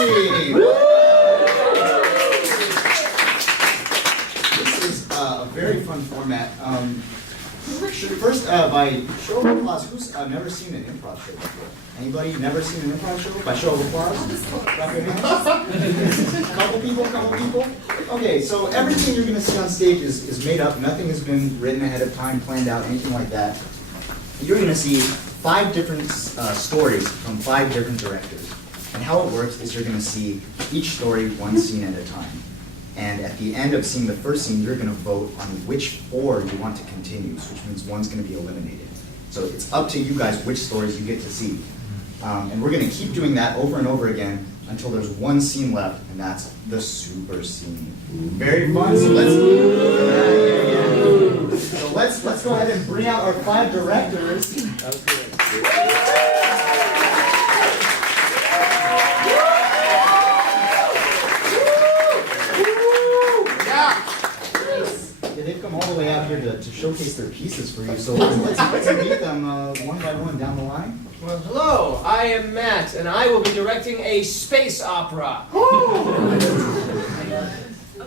Superscene! This is a very fun format. First, by show of applause, who's never seen an improv show before? Anybody never seen an improv show? By show of applause? Clap your hands. Couple people? Okay, so everything you're going to see on stage is made up. Nothing has been written ahead of time, planned out, anything like that. You're going to see 5 different stories from 5 different directors. And how it works is you're going to see each story one scene at a time. And at the end of seeing the first scene, you're going to vote on which 4 you want to continue, which means one's going to be eliminated. So it's up to you guys which stories you get to see. And we're going to keep doing that over and over again until there's one scene left, and that's the super scene. Very fun. So let's go ahead and bring out our 5 directors. That was good. They've come all the way out here to showcase their pieces for you, so let's meet them one by one down the line. Well, hello, I am Matt, and I will be directing a space opera.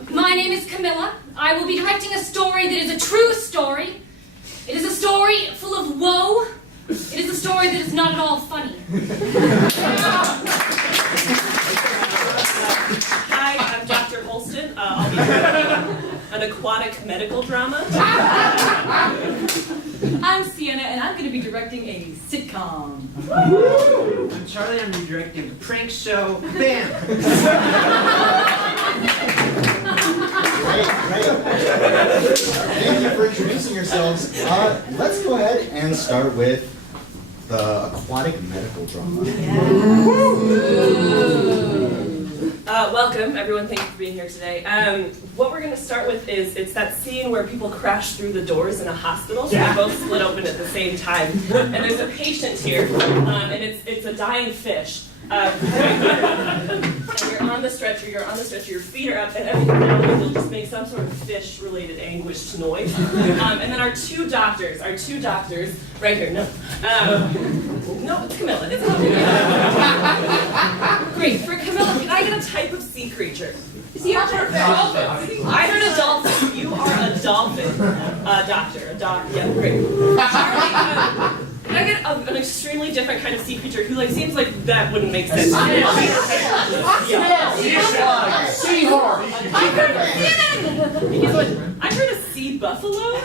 My name is Camilla. I will be directing a story that is a true story. It is a story full of woe. It is a story that is not at all funny. Hi, I'm Dr. Holston. I'll be directing an aquatic medical drama. I'm Sienna, and I'm going to be directing a sitcom. I'm Charlie. I'm going to be directing a prank show. Bam! Great. Thank you for introducing yourselves. Let's go ahead and start with the aquatic medical drama. Welcome, everyone. Thank you for being here today. What we're going to start with is, it's that scene where people crash through the doors in a hospital, so they both split open at the same time. And there's a patient here, and it's a dying fish. And you're on the stretcher, your feet are up, and every now and then you'll just make some sort of fish-related anguished noise. And then our two doctors, right here, no, it's Camilla, it's Camilla. Great, for Camilla, can I get a type of sea creature? You're perfect. Dolphin. I heard a dolphin. You are a dolphin. Doctor, yeah, great. Charlie, can I get an extremely different kind of sea creature who seems like that wouldn't make sense? Seahorse. I heard a sea buffalo.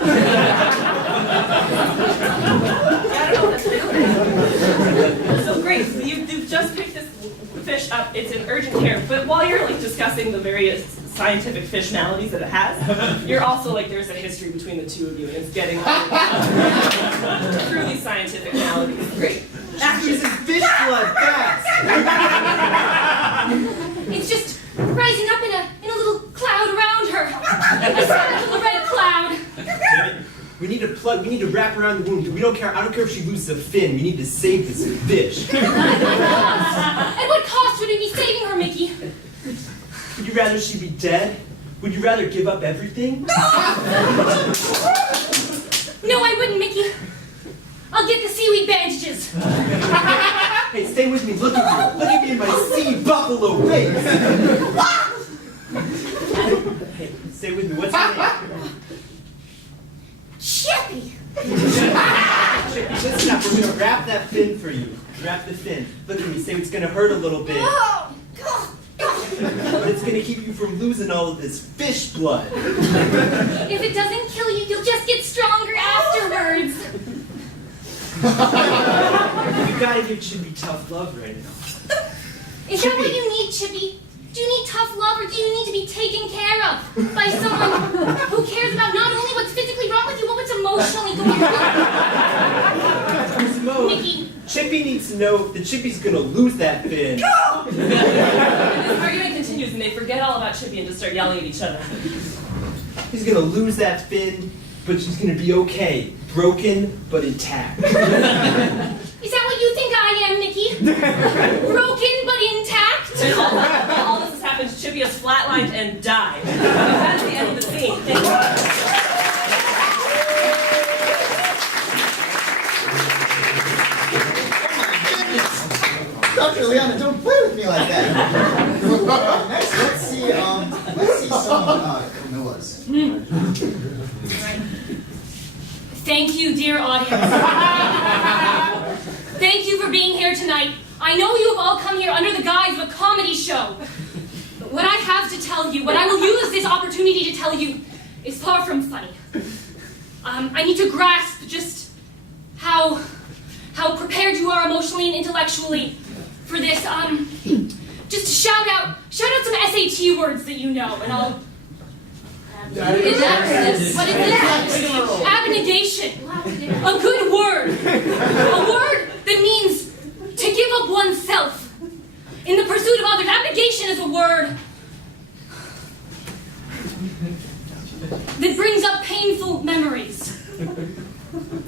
I don't know if that's real. So great. So you've just picked this fish up. It's in urgent care. But while you're discussing the various scientific fish maladies that it has, you're also there's a history between the two of you, and it's getting through these scientific maladies. Great. She's in fish blood, fast! It's just rising up in a little cloud around her. I saw that little red cloud. We need to wrap around the wound. I don't care if she loses a fin. We need to save this fish. At what cost would we be saving her, Mickey? Would you rather she be dead? Would you rather give up everything? No, I wouldn't, Mickey. I'll get the seaweed bandages. Hey, stay with me. Look at me. Look at me in my sea buffalo face. Hey, stay with me. What's your name? Chippy. Chippy, listen up. We're going to wrap that fin for you. Wrap the fin. Look at me. Say it's going to hurt a little bit. But it's going to keep you from losing all of this fish blood. If it doesn't kill you, you'll just get stronger afterwards. You gotta give Chippy tough love right now. Is that what you need, Chippy? Do you need tough love, or do you need to be taken care of by someone who cares about not only what's physically wrong with you, but what's emotionally going on? Mickey. Chippy needs to know that Chippy's gonna lose that fin. And this argument continues, and they forget all about Chippy and just start yelling at each other. He's gonna lose that fin, but she's gonna be okay. Broken, but intact. Is that what you think I am, Mickey? Broken but intact? And all this has happened, Chippy has flatlined and died. That's the end of the scene. Dr. Liana, don't play with me like that. Thank you, dear audience. Thank you for being here tonight. I know you have all come here under the guise of a comedy show. But what I have to tell you, what I will use this opportunity to tell you, is far from funny. I need to grasp just how prepared you are emotionally and intellectually for this. Just to shout out some SAT words that you know, and I'll. What is this? Abnegation. A good word. A word that means to give up oneself in the pursuit of others. Abnegation is a word that brings up painful memories.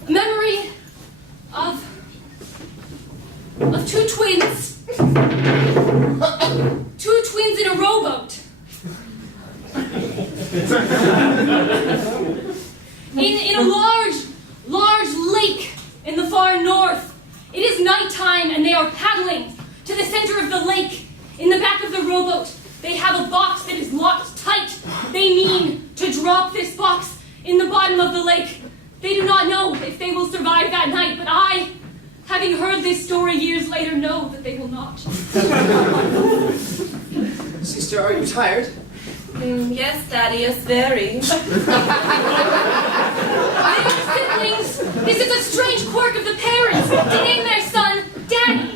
A memory of two twins. Two twins in a rowboat. In a large lake in the far north. It is nighttime and they are paddling to the center of the lake. In the back of the rowboat, they have a box that is locked tight. They mean to drop this box in the bottom of the lake. They do not know if they will survive that night, but I, having heard this story years later, know that they will not. Sister, are you tired? Yes, Daddy, yes, very. They are siblings. This is a strange quirk of the parents to name their son Daddy.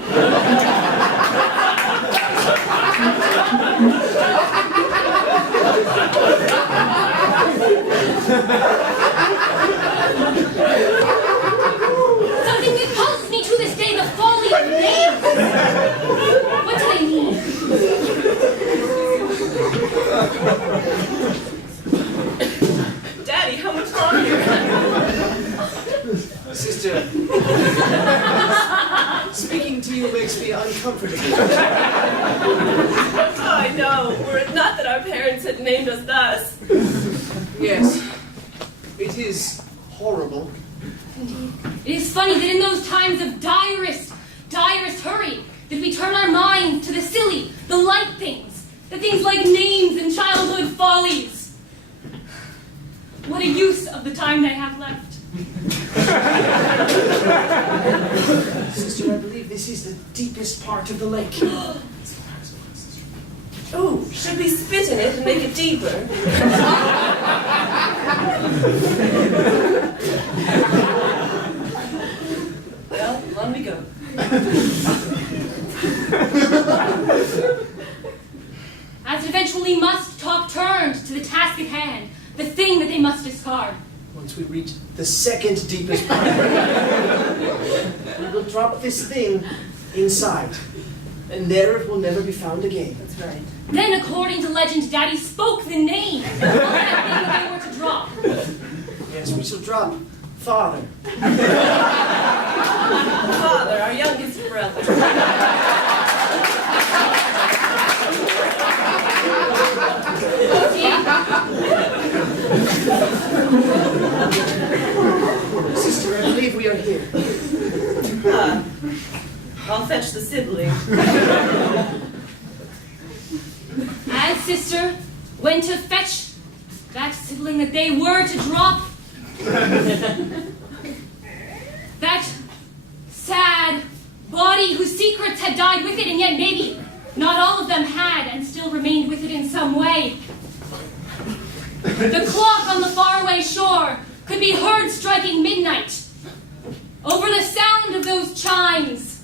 Something that puzzles me to this day, the folly of names. What do they mean? Daddy, how much longer? Sister, speaking to you makes me uncomfortable. Oh, I know. Were it not that our parents had named us thus. Yes, it is horrible. Indeed. It is funny that in those times of direst hurry, that we turn our minds to the silly, the light things, the things like names and childhood follies. What a use of the time they have left. Sister, I believe this is the deepest part of the lake. Oh, should we spit in it and make it deeper? Well, on we go. As it eventually must talk turned to the task at hand, the thing that they must discard. Once we reach the second deepest part, we will drop this thing inside, and there it will never be found again. That's right. Then, according to legend, Daddy spoke the name of that thing that they were to drop. Yes, we shall drop Father. Father, our youngest brother. Sister, I believe we are here. I'll fetch the sibling. As sister went to fetch that sibling that they were to drop, that sad body whose secrets had died with it, and yet maybe not all of them had and still remained with it in some way. The clock on the faraway shore could be heard striking midnight. Over the sound of those chimes,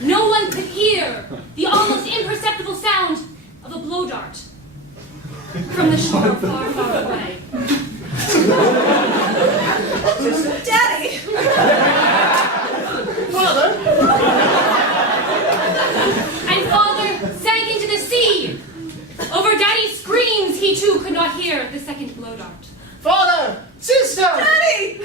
no one could hear the almost imperceptible sound of a blow dart from the shore far, far away. Daddy! Father! And Father sank into the sea. Over Daddy's screams, he too could not hear the second blow dart. Father! Sister! Daddy!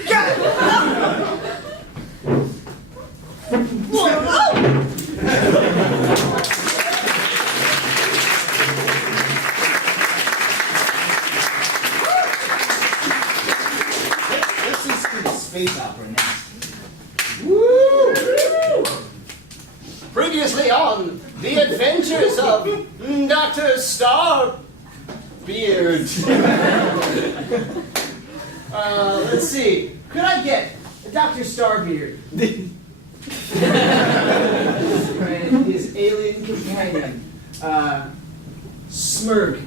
Let's just do the space opera next. Woo! Previously on The Adventures of Dr. Starbeard. Let's see. Could I get Dr. Starbeard and his alien companion, Smurg?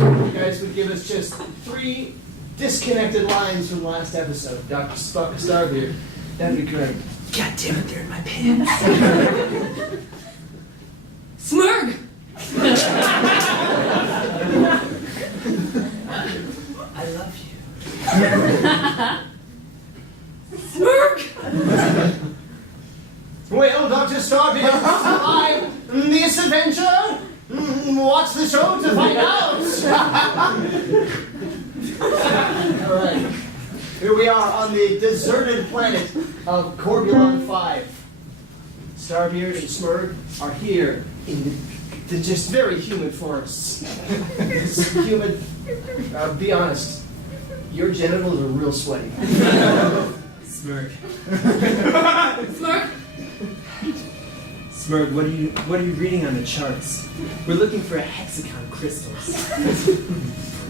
You guys would give us just 3 disconnected lines from last episode. Dr. Starbeard. That'd be great. God damn it, they're in my pants. Smurg! I love you. Smurg! Well, Dr. Starbeard, survive this adventure? Watch the show to find out! Alright. Here we are on the deserted planet of Corbulon 5. Starbeard and Smurg are here in the just very humid forests. It's humid. Be honest. Your genitals are real sweaty. Smurg. Smurg! Smurg, what are you reading on the charts? We're looking for hexagon crystals.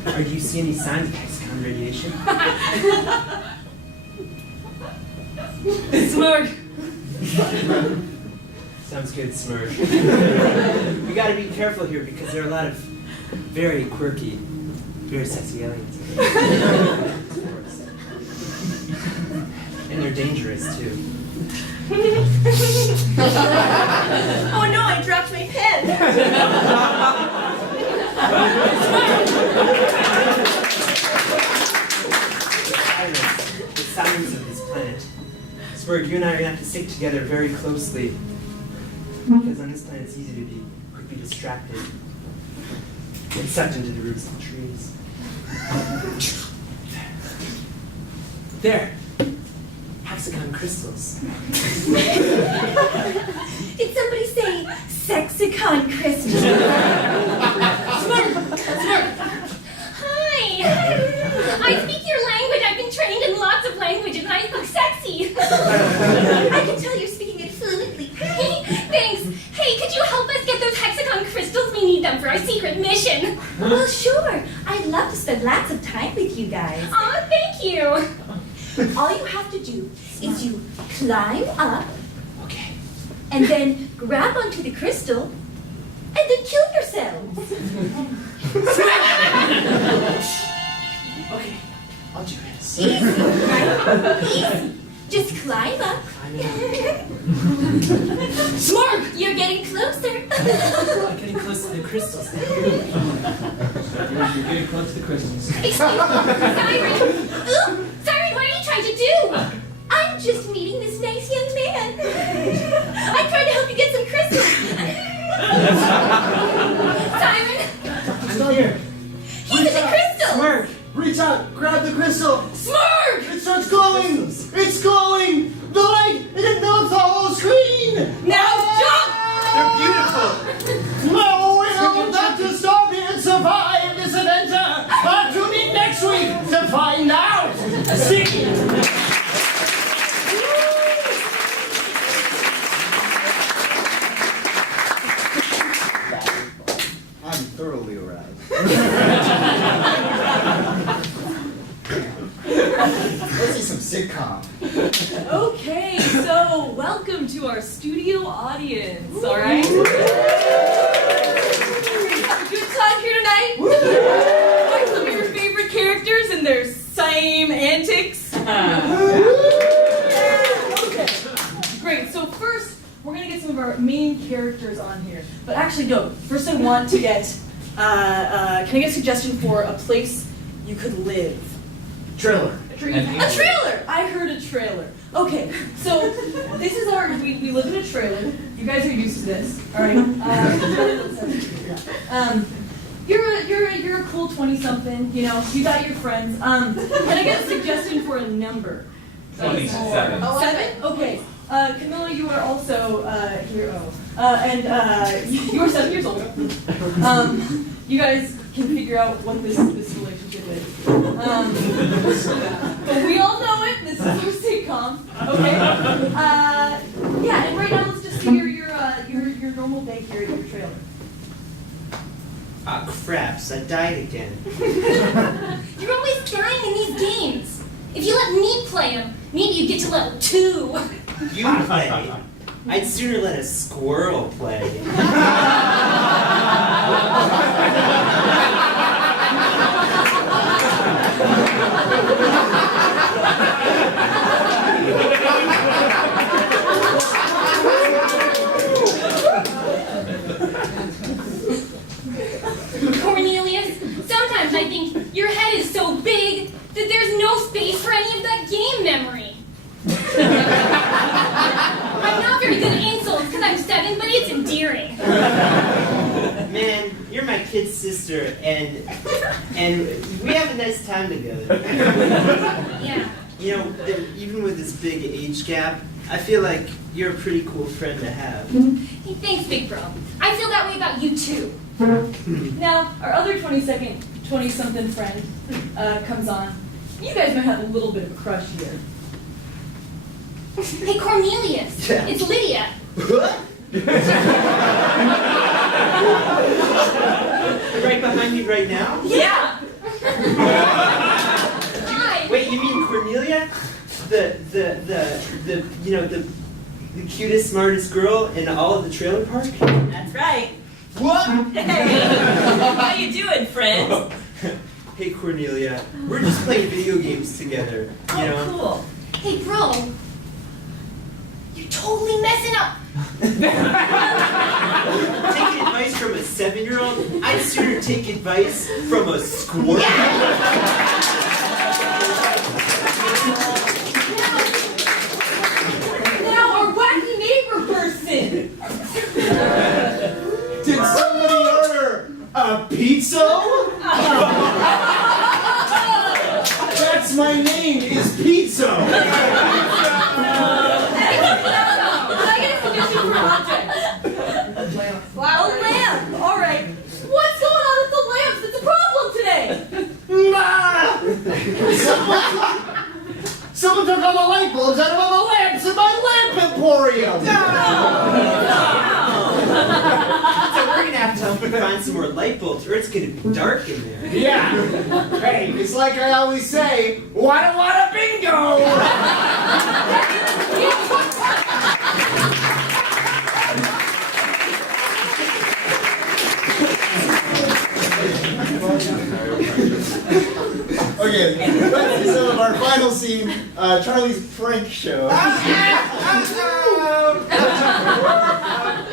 Do you see any signs of hexagon radiation? Smurg! Sounds good, Smurg. We gotta be careful here because there are a lot of very quirky, very sexy aliens. And they're dangerous too. Oh no, I dropped my pen! The sirens of this planet. Smurg, you and I are gonna have to stick together very closely. Because on this planet it's easy to be quickly distracted and sucked into the roots of the trees. There! Hexagon crystals. Did somebody say sexicon crystal? Smurg! Hi! I speak your language. I've been trained in lots of languages and I speak sexy. I can tell you're speaking it fluently. Hey, thanks. Hey, could you help us get those hexagon crystals? We need them for our secret mission. Well, sure. I'd love to spend lots of time with you guys. Aw, thank you. All you have to do is you climb up Okay. and then grab onto the crystal and then kill yourselves. Okay, I'll do this. Easy, right? Easy. Just climb up. Smurg! You're getting closer. I'm getting close to the crystals now. You're getting close to the crystals. Excuse me, Siren! Ooh, Siren, what are you trying to do? I'm just meeting this nice young man. I'm trying to help you get some crystals. Siren! I'm here. He's in the crystal. Smurg! Reach out, grab the crystal. Smurg! It starts glowing. It's glowing. The light, it envelops the whole screen. Now jump! They're beautiful! No, will Dr. Starbeard survive this adventure? Tune in next week to find out! See! I'm thoroughly aroused. Let's see some sitcom. Okay, so welcome to our studio audience, all right? Have a good time here tonight? Like some of your favorite characters and their same antics? Okay, great. So first, we're going to get some of our main characters on here. But actually, no. First I want to get, can I get a suggestion for a place you could live? Trailer. A trailer! I heard a trailer. Okay, so this is our, we live in a trailer. You guys are used to this, all right? You're a cool 20-something, you know, you got your friends. Can I get a suggestion for a number? 27. 7? Okay. Camilla, you are also here. And you are 7 years old. You guys can figure out what this relationship is. But we all know it. This is our sitcom. Okay. Yeah. And right now, let's just see your normal day here at your trailer. Ah, craps, I died again. You're always dying in these games. If you let me play them, maybe you'd get to level 2. You play? I'd sooner let a squirrel play. Cornelius, sometimes I think your head is so big that there's no space for any of that game memory. I'm not very good at insults because I'm 7, but it's endearing. Man, you're my kid sister, and we have a nice time together. Yeah. You know, even with this big age gap, I feel like you're a pretty cool friend to have. Hey, thanks, big bro. I feel that way about you too. Now, our other 20-something friend comes on. You guys might have a little bit of a crush here. Hey, Cornelius, Yeah. it's Lydia. Right behind you right now? Yeah. Hi. Wait, you mean Cornelia? The cutest, smartest girl in all of the trailer park? That's right. What? Hey, how you doing, friend? Hey Cornelia, we're just playing video games together, you know? Cool. Hey, bro. You're totally messing up. Taking advice from a 7-year-old? I'd sooner take advice from a squirrel. Now, our wacky neighbor person. Did somebody order a pizza? That's my name, is Pizza. Can I get a suggestion for an object? A lamp. All right. What's going on with the lamps? It's a problem today. Someone took all the light bulbs out of all the lamps in my lamp emporium. So we're gonna have to help you find some more light bulbs, or it's gonna be dark in there. Yeah. Hey, it's like I always say, wada bingo. Okay, let's do some of our final scene, Charlie's prank show. When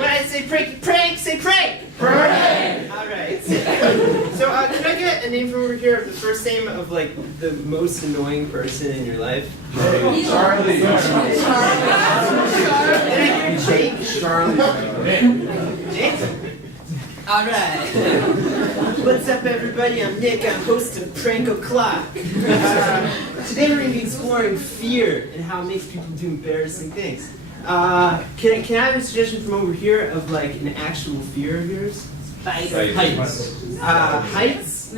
I say prank, say prank! Prank! Alright. So, can I get a name from over here, the first name of, like, the most annoying person in your life? Charlie. Did I hear Jake? Charlie. Jake? Alright. What's up, everybody? I'm Nick. I'm host of Prank O'Clock. Today we're going to be exploring fear and how it makes people do embarrassing things. Can I have a suggestion from over here of like an actual fear of yours? Heights. Heights?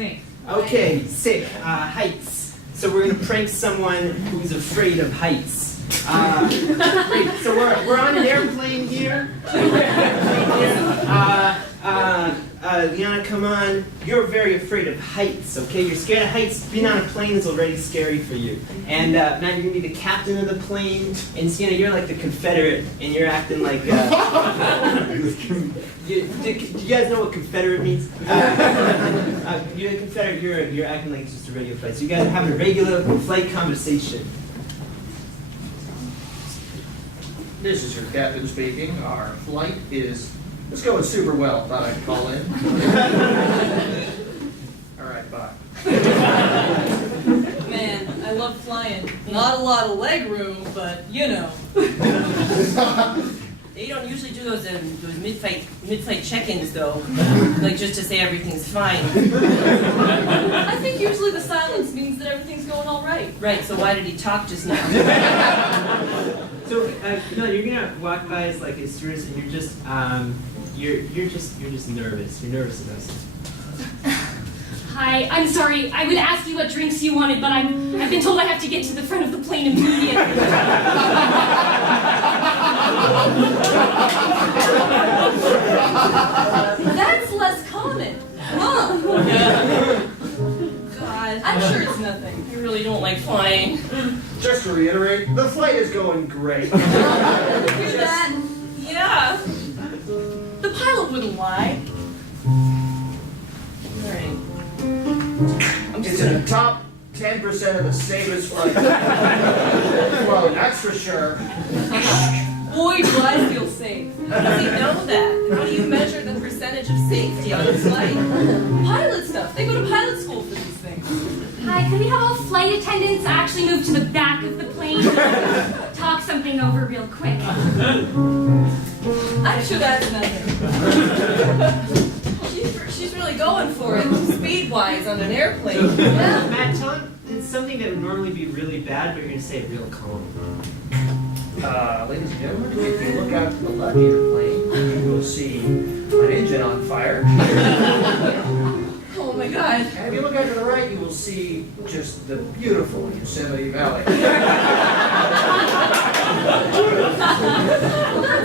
Okay, sick. Heights. So we're gonna prank someone who's afraid of heights. Great. So we're on an airplane here. Liana, come on. You're very afraid of heights, okay? You're scared of heights. Being on a plane is already scary for you. And now you're gonna be the captain of the plane. And Sienna, you're like the Confederate, and you're acting like. Do you guys know what Confederate means? You're a Confederate. You're acting like it's just a radio flight. So you guys are having a regular flight conversation. This is your captain speaking. Our flight is going super well. Thought I'd call in. All right, bye. Man, I love flying. Not a lot of leg room, but you know. They don't usually do those mid-flight check-ins though, like just to say everything's fine. I think usually the silence means that everything's going all right. Right. So why did he talk just now? So no, you're gonna walk by as like a stewardess, and you're just nervous. You're nervous about something. Hi, I'm sorry. I would ask you what drinks you wanted, but I've been told I have to get to the front of the plane immediately. That's less common. Huh. God, I'm sure it's nothing. I really don't like flying. Just to reiterate, the flight is going great. Hear that? Yeah. The pilot wouldn't lie. Alright. It's in the top 10% of the safest flights. Well, that's for sure. Boy, do I feel safe. How does he know that? How do you measure the percentage of safety on a flight? Pilot stuff. They go to pilot school for these things. Hi, can we have all flight attendants actually move to the back of the plane? Talk something over real quick. I'm sure that's nothing. She's really going for it, speed-wise, on an airplane. Yeah. Matt, tell him it's something that would normally be really bad, but you're going to say it real calm. Ladies and gentlemen, if you look out to the left of your plane, you will see an engine on fire. Oh my God. And if you look out to the right, you will see just the beautiful Yosemite Valley. That's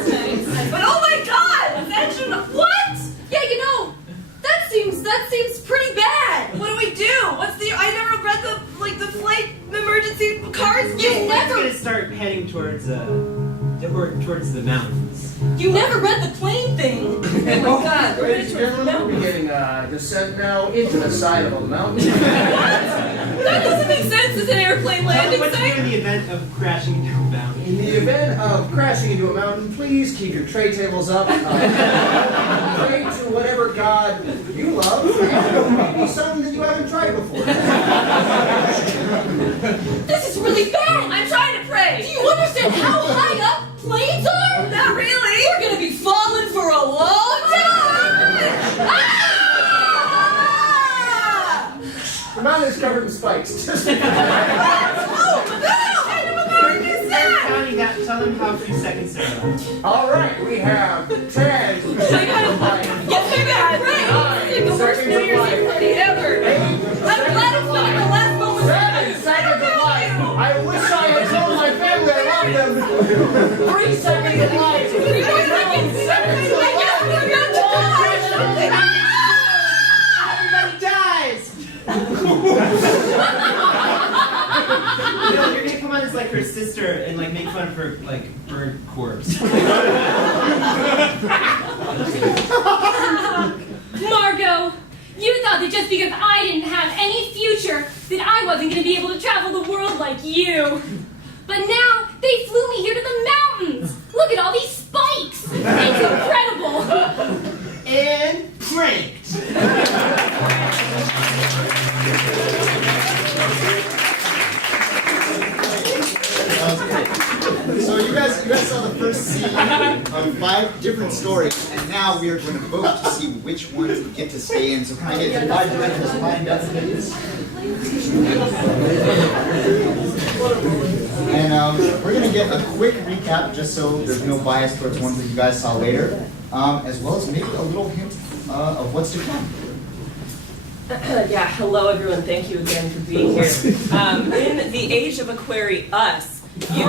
nice. But oh my God! Attention! What? Yeah, you know, that seems pretty bad. What do we do? What's the? I never read the flight emergency cards. It's going to start heading towards the mountains. You never read the plane thing. Oh my God! We're Ladies and headed towards the gentlemen, we're mountains. beginning descent now into the side of a mountain. That doesn't make sense as an airplane Tell him landing what to do site. in the event of crashing into a mountain. In the event of crashing into a mountain, please keep your tray tables up. Pray to whatever God you love, and maybe something that you haven't tried before. This is really bad. I'm trying to pray. Do you understand how high up planes are? Not really. We're gonna be falling for a long time. Ah! The mountain is covered in spikes. Just Oh, what kind of a mountain is Start that? counting that. Tell them how few seconds there are. all right, we have 10. Oh my God! Yes, my God! Right. This is the worst New Year's Eve party ever. I'm glad it's not the last moment. 7 seconds of life. I wish I had told my family I loved them. 3 seconds of life. 2 seconds of life. Everybody dies! You're going to come on as like her sister and like make fun of her like burnt corpse. Margot, you thought that just because I didn't have any future, that I wasn't going to be able to travel the world like you. But now, they flew me here to the mountains. Look at all these spikes. It's incredible. And pranked! So you guys saw the first scene of 5 different stories, and now we are going to vote to see which ones we get to stay in. So can I get 5 directors lined up, please? And we're going to get a quick recap, just so there's no bias towards ones that you guys saw later, as well as maybe a little hint of what's to come. Yeah, hello everyone. Thank you again for being here. In the age of Aquarius, you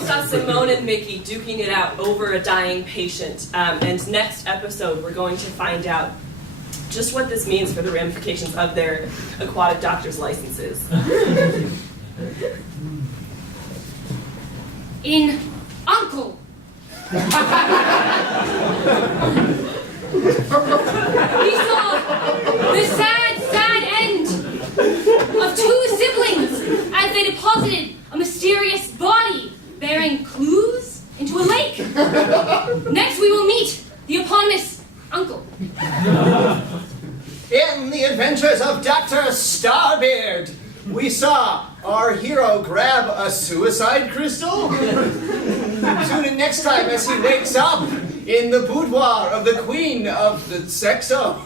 saw Simone and Mickey duking it out over a dying patient. And next episode, we're going to find out just what this means for the ramifications of their aquatic doctor's licenses. In Uncle. We saw the sad, sad end of 2 siblings as they deposited a mysterious body bearing clues into a lake. Next we will meet the eponymous uncle. In the adventures of Dr. Starbeard, we saw our hero grab a suicide crystal. Tune in next time as he wakes up in the boudoir of the queen of the sexos.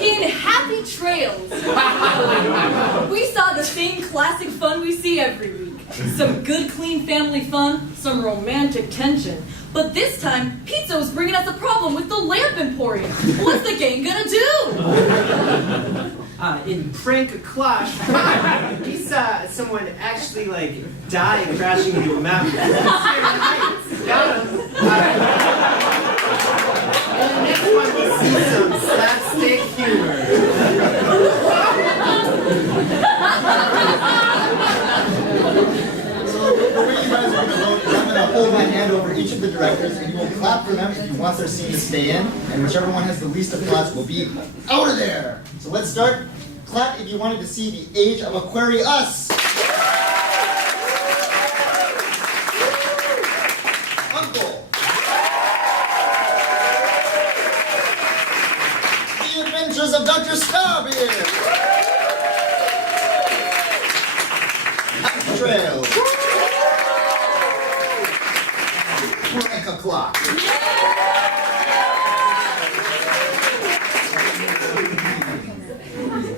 In Happy Trails, we saw the same classic fun we see every week. Some good, clean family fun, some romantic tension. But this time, Pizza was bringing us a problem with the lamp emporium. What's the gang gonna do? in Prank O'Clock, he saw someone actually like die crashing into a mountain. Got him. And the next one we'll see some slapstick humor. So the way you guys are going to vote is I'm going to hold my hand over each of the directors, and you will clap for them if you want their scene to stay in, and whichever one has the least applause will be out of there. So let's start. Clap if you wanted to see the age of Aquarius. Uncle. The Adventures of Dr. Starbeard. Trail. Prank O'Clock.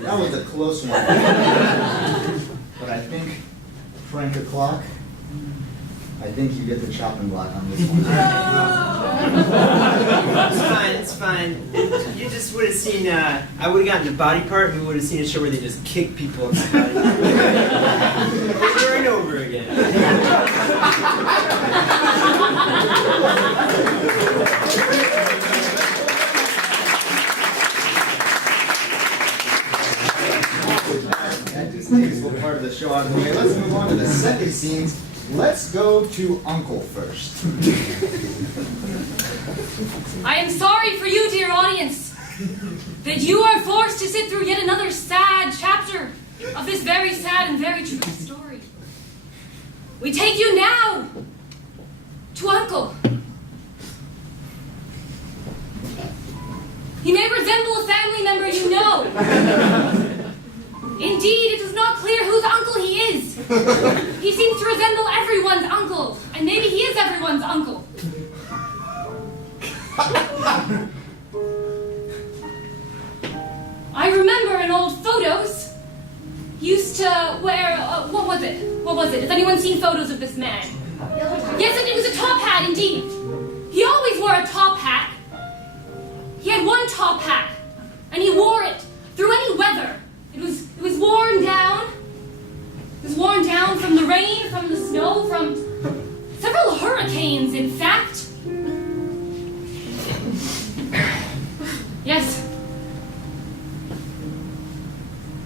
That was a close one. But I think Prank O'Clock, I think you get the chopping block on this one. It's fine. You just would have seen, I would have gotten a body part, and we would have seen a show where they just kick people in the body. Over and over again. That just takes one part of the show out of the way. Let's move on to the second scenes. Let's go to Uncle first. I am sorry for you, dear audience, that you are forced to sit through yet another sad chapter of this very sad and very true story. We take you now to Uncle. He may resemble a family member you know. Indeed, it is not clear whose uncle he is. He seems to resemble everyone's uncle, and maybe he is everyone's uncle. I remember in old photos, he used to wear, what was it? Has anyone seen photos of this man? Yes, it was a top hat, indeed. He always wore a top hat. He had one top hat, and he wore it through any weather. It was worn down. It was worn down from the rain, from the snow, from several hurricanes, in fact. Yes.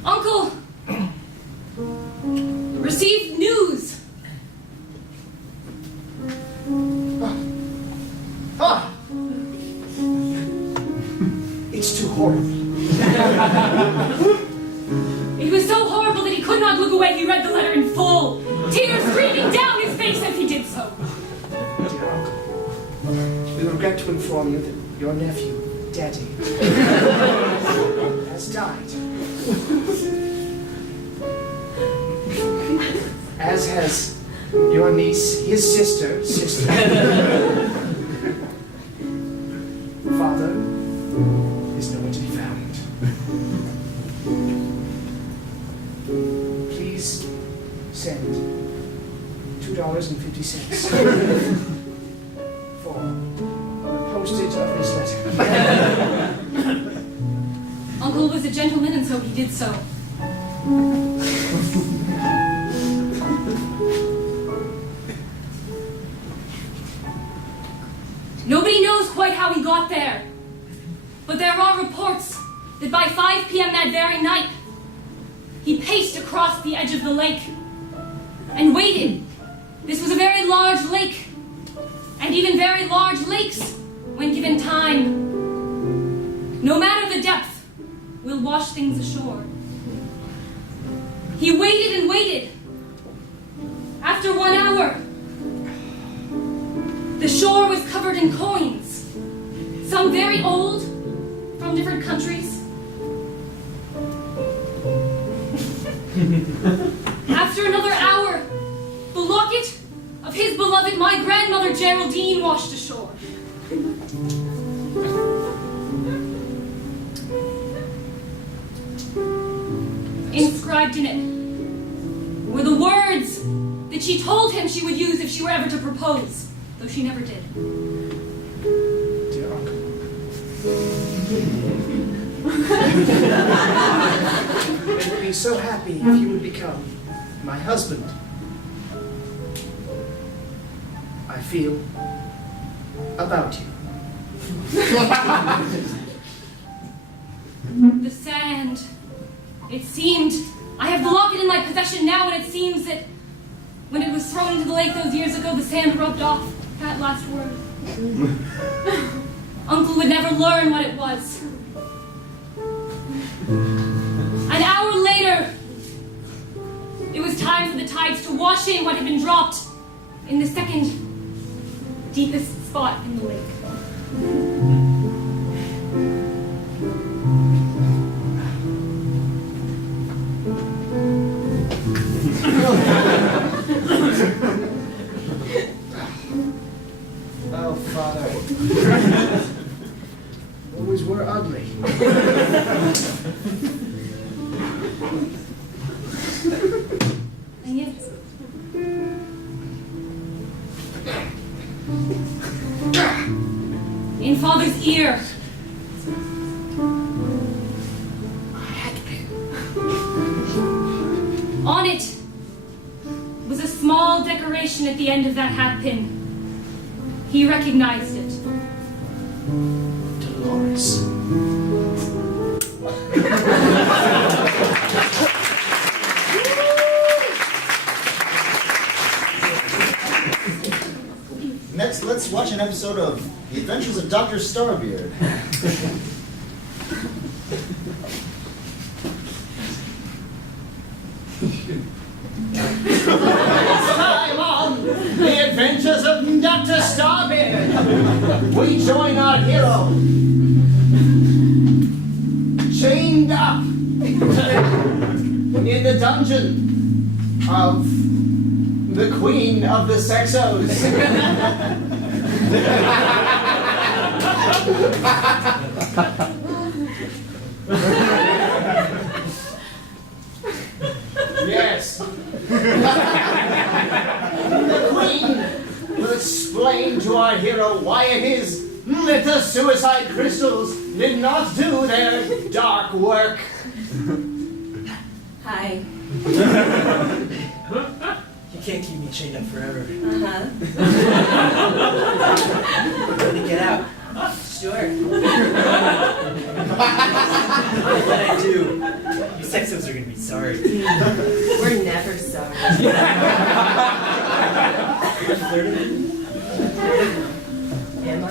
Uncle received news. Ah! It's too horrible. It was so horrible that he could not look away. He read the letter in full, tears streaming down his face as he did so. Dear Uncle, we regret to inform you that your nephew, Daddy, has died. As has your niece, his sister. Father is nowhere to be found. Please send $2.50 for the postage of this letter. Uncle was a gentleman, and so he did so. Nobody knows quite how he got there, but there are reports that by 5 p.m. that very night, he paced across the edge of the lake and waited. This was a very large lake, and even very large lakes, when given time, no matter the depth, will wash things ashore. He waited and waited. After 1 hour, the shore was covered in coins, some very old, from different countries. After another hour, the locket of his beloved, my grandmother Geraldine, washed ashore. Inscribed in it were the words that she told him she would use if she were ever to propose, though she never did. Dear Uncle. so happy if you would become my husband. I feel about you. The sand. It seemed. I have the locket in my possession now, and it seems that when it was thrown into the lake those years ago, the sand rubbed off that last word. Uncle would never learn what it was. An hour later, it was time for the tides to wash in what had been dropped in the second deepest spot in the lake. Oh, Father. Always were ugly. And yet, in Father's ear, on it was a small decoration at the end of that hat pin. He recognized it. Dolores. Next, let's watch an episode of The Adventures of Dr. Starbeard. Time on The Adventures of Dr. Starbeard. We join our hero, chained up in the dungeon of the Queen of the Sexos. Yes. The Queen will explain to our hero why it is that the suicide crystals did not do their dark work. Hi. You can't keep me chained up forever. Uh-huh. I'm gonna get out. Sure. When I do, you sexos are gonna be sorry. We're never sorry. You're flirting? Am I?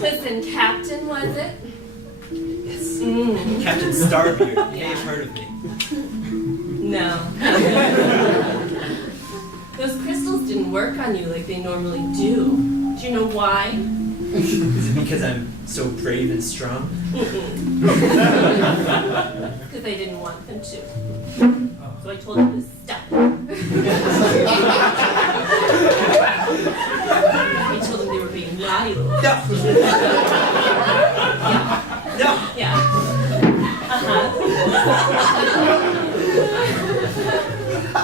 Listen, Captain, was it? Yes. Mm. Captain Starbeard. You may have heard of me. No. Those crystals didn't work on you like they normally do. Do you know why? Is it because I'm so brave and strong? Because they didn't want them to. So I told them to stop. I told them they were being naughty little. No! No! Yeah. Uh-huh.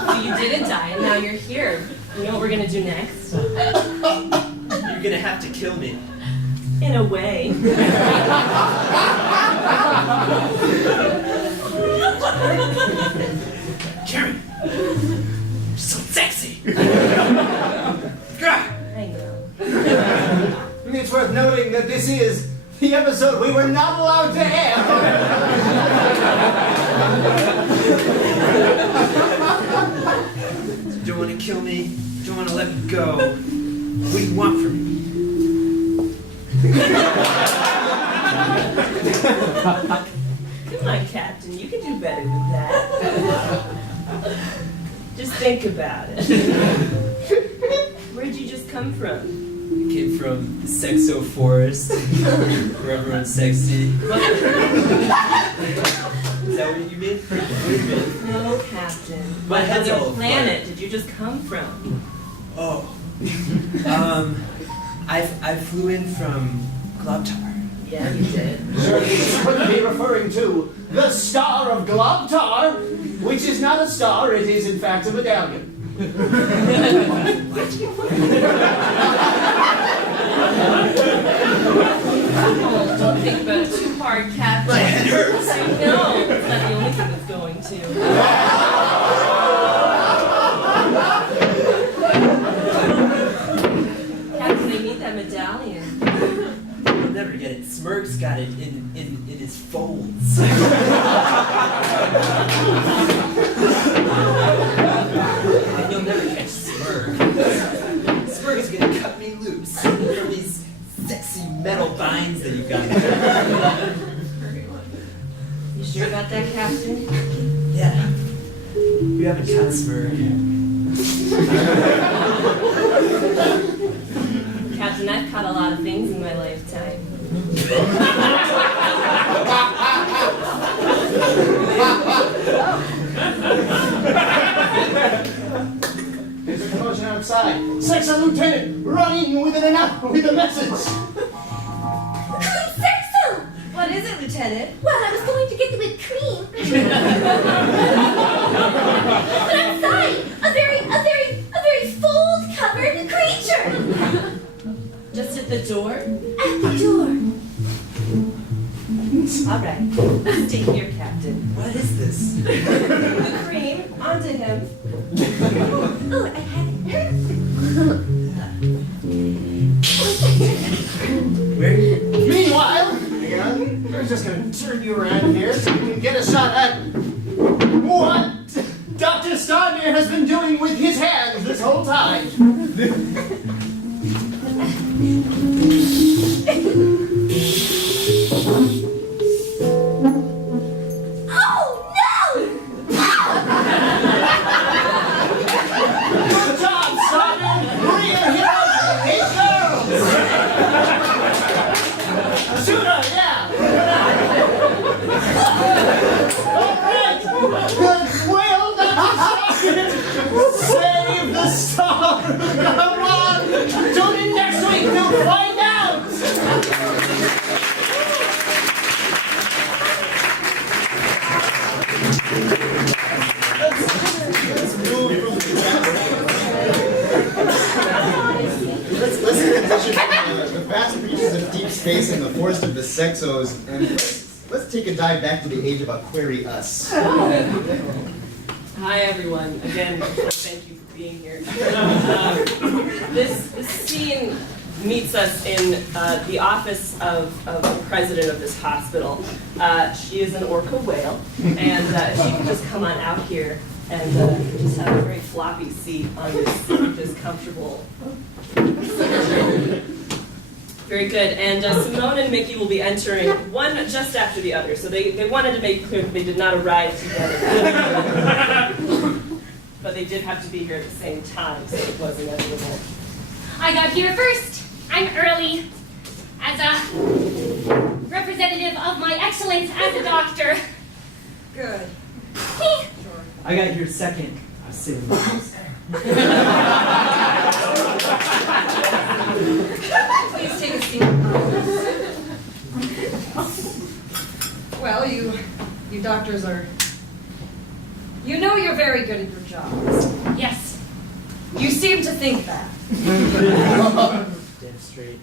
So you didn't die, and now you're here. You know what we're gonna do next? You're gonna have to kill me. In a way. Karen! You're so sexy! I know. It's worth noting that this is the episode we were not allowed to air. You don't want to kill me. You don't want to let me go. What do you want from me? Come on, Captain. You can do better than that. Just think about it. Where'd you just come from? I came from the Sexo Forest, where everyone's sexy. Is that what you mean? What do you mean? No, Captain. My What head's other all planet did you just come from? Oh. I flew in from Globtar. Yeah, you did. Surely this couldn't be referring to the Star of Globtar, which is not a star, it is in fact a medallion. Oh, don't think about it too hard, Captain. hurts. No, it's not the only thing that's going to. Captain, they need that medallion. You'll never get it. Smirk's got it in his folds. And you'll never catch Smirk. Smirk is gonna cut me loose from these sexy metal binds that you've got. You sure about that, Captain? Yeah. You haven't cut Smirk. Captain, I've caught a lot of things in my lifetime. There's a commotion outside. Section Lieutenant, run in with a message. Sexo! What is it, Lieutenant? Well, I was going to get the whipped cream. But outside, a very fold-covered creature. Just at the door? At the door. All right. Stay here, Captain. What is this? The cream onto him. Oh, I haven't heard. Where? Meanwhile, hang on, we're just going to turn you around here so you can get a shot at what Dr. Starmere has been doing with his hands this whole time. Oh, no! Good job, Starmere! Real heroes hate girls! Shooter, yeah! All right! Well, Dr. Starmere, save the star! Come on! Tune in next week, we'll find out! Let's transition from the vast reaches of deep space and the forest of the Sexos, and let's take a dive back to the age of Aquarius. Hi, everyone. Again, thank you for being here. This scene meets us in the office of the president of this hospital. She is an orca whale, and if she could just come on out here and just have a very floppy seat on this comfortable. Very good. And Simone and Mickey will be entering one just after the other. So they wanted to make clear that they did not arrive together. But they did have to be here at the same time, so it was inevitable. I got here first. I'm early. As a representative of my excellence as a doctor. Good. I got here second. I was sitting first. Please take a seat. Well, you doctors are. You know you're very good at your jobs. Yes. You seem to think that. Damn straight.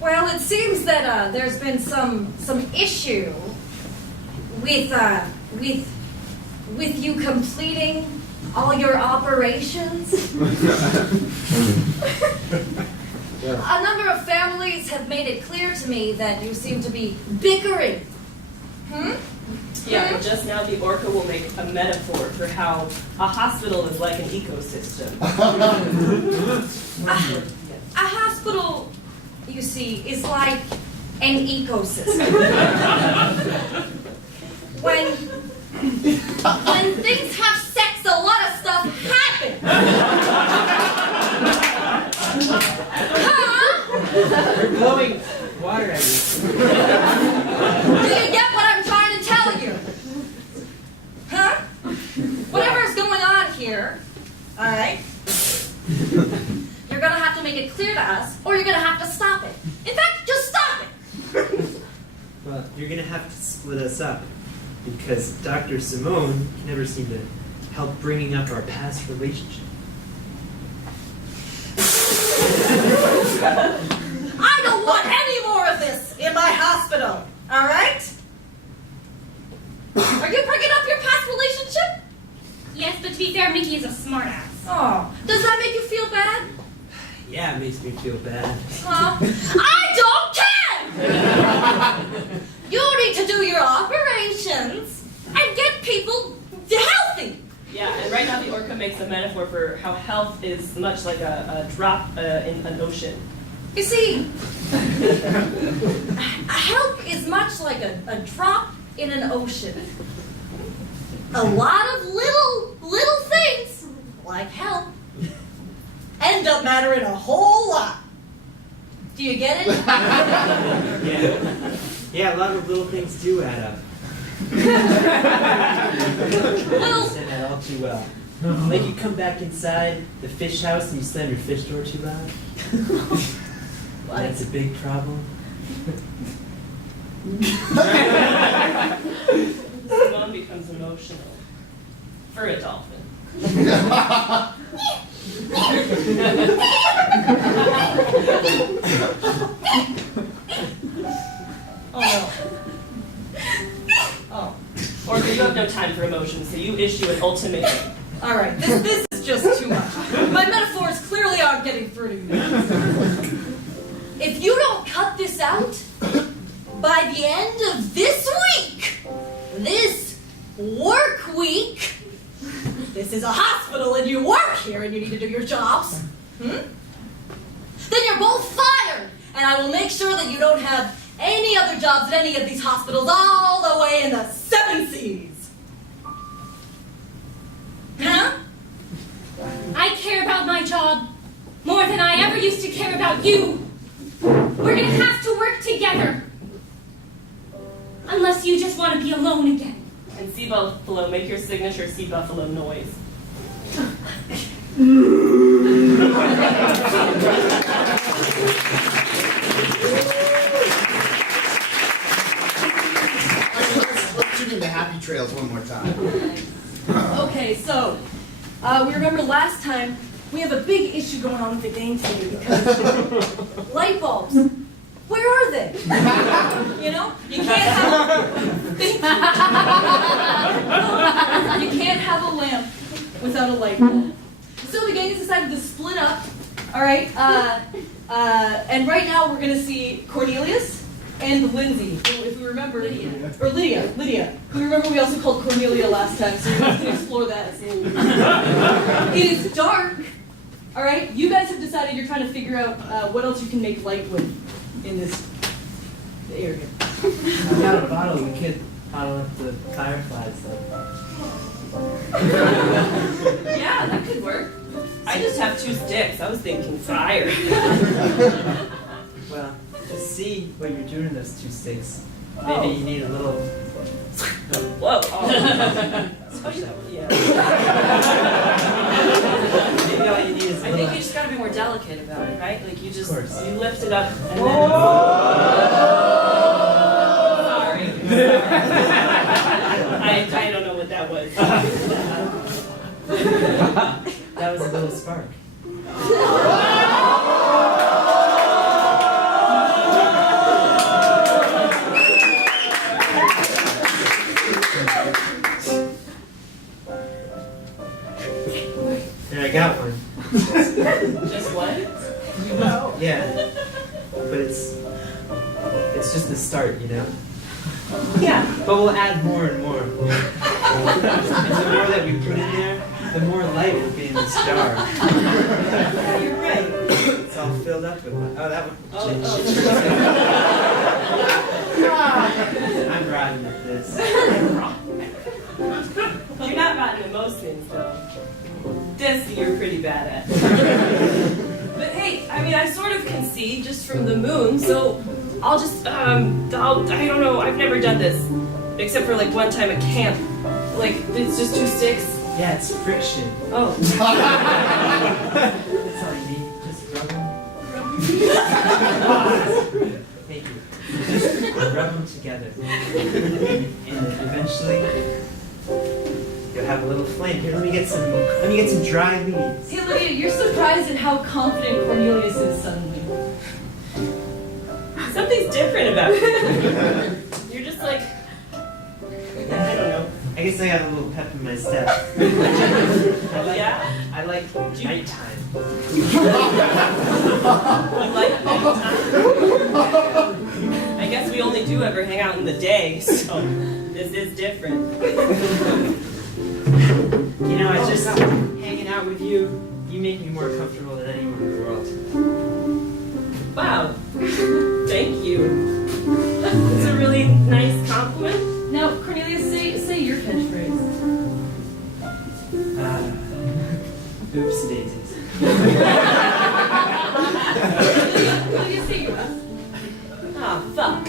Well, it seems that there's been some issue with you completing all your operations. A number of families have made it clear to me that you seem to be bickering. Yeah, and just now the orca will make a metaphor for how a hospital is like an ecosystem. A hospital, you see, is like an ecosystem. When things have sex, a lot of stuff happens. Huh? You're blowing water at me. Do you get what I'm trying to tell you? Huh? Whatever's going on here, all right? You're going to have to make it clear to us, or you're going to have to stop it. In fact, just stop it. Well, you're gonna have to split us up because Dr. Simone can never seem to help bringing up our past relationship. I don't want any more of this in my hospital. All right? Are you bringing up your past relationship? Yes, but to be fair, Mickey is a smartass. Oh, does that make you feel bad? Yeah, it makes me feel bad. I don't care! You need to do your operations and get people healthy. Yeah, and right now the orca makes a metaphor for how health is much like a drop in an ocean. You see, health is much like a drop in an ocean. A lot of little things, like health, end up mattering a whole lot. Do you get it? Yeah, a lot of little things do add up. Well, Understand that all too well. Like you come back inside the fish house and you slam your fish door too loud. That's a big problem. Simone becomes emotional. For a dolphin. oh no. Oh. Or you have no time for emotions, so you issue an ultimatum. All right, this is just too much. My metaphors clearly aren't getting through to you. If you don't cut this out, by the end of this week, this work week, this is a hospital and you work here and you need to do your jobs, then you're both fired. And I will make sure that you don't have any other jobs at any of these hospitals all the way in the 7 seas. Huh? I care about my job more than I ever used to care about you. We're gonna have to work together. Unless you just want to be alone again. And Sea Buffalo, make your signature Sea Buffalo noise. Let's tune in the happy trails one more time. Okay, so we remember last time we have a big issue going on with the game today because light bulbs. Where are they? You know, you can't have a lamp without a light bulb. So the gang has decided to split up. All right, and right now we're gonna see Cornelius and Lindsay, who, if we remember, Lydia. Who remember we also called Cornelia last time, so you guys can explore that. It is dark. All right, you guys have decided you're trying to figure out what else you can make light with in this area. I've got a bottle. We could bottle up the fireflies though. Yeah, that could work. I just have 2 sticks. I was thinking fire. Well, to see what you're doing in those 2 sticks, maybe you need a little. Whoa. Oh. Switch that one. Yeah. Maybe all you need is a I little. think you just gotta be more delicate about it, right? Like you just, Of course. you lift it up and then. Sorry. I don't know what that was. That was a little spark. There, I got one. Just what? Yeah, but it's just the start, you know. Yeah. But we'll add more and more. And the more that we put in there, the more light will be in this jar. Yeah, you're right. It's all filled up with light. Oh, that one. I'm rotten at this. You're not rotten at most things, though. This you're pretty bad at. But hey, I mean, I sort of can see just from the moon, so I'll just, I don't know, I've never done this. Except for like one time at camp. Like, it's just 2 sticks. Yeah, it's friction. Oh. That's all you need. Just rub them. Thank you. Just rub them together. And eventually, you'll have a little flame. Here, let me get some dry leaves. Hey, Lydia, you're surprised at how confident Cornelius is suddenly. Something's different about it. I guess I got a little pep in my step. Oh, yeah? I like nighttime. You like nighttime? I guess we only do ever hang out in the day, so this is different. You know, I just hanging out with you. You make me more comfortable than anyone in the world. Wow. Thank you. That's a really nice compliment. Now, Cornelius, say your catchphrase. Oops daisies. Cornelius, say yours. Ah, fuck.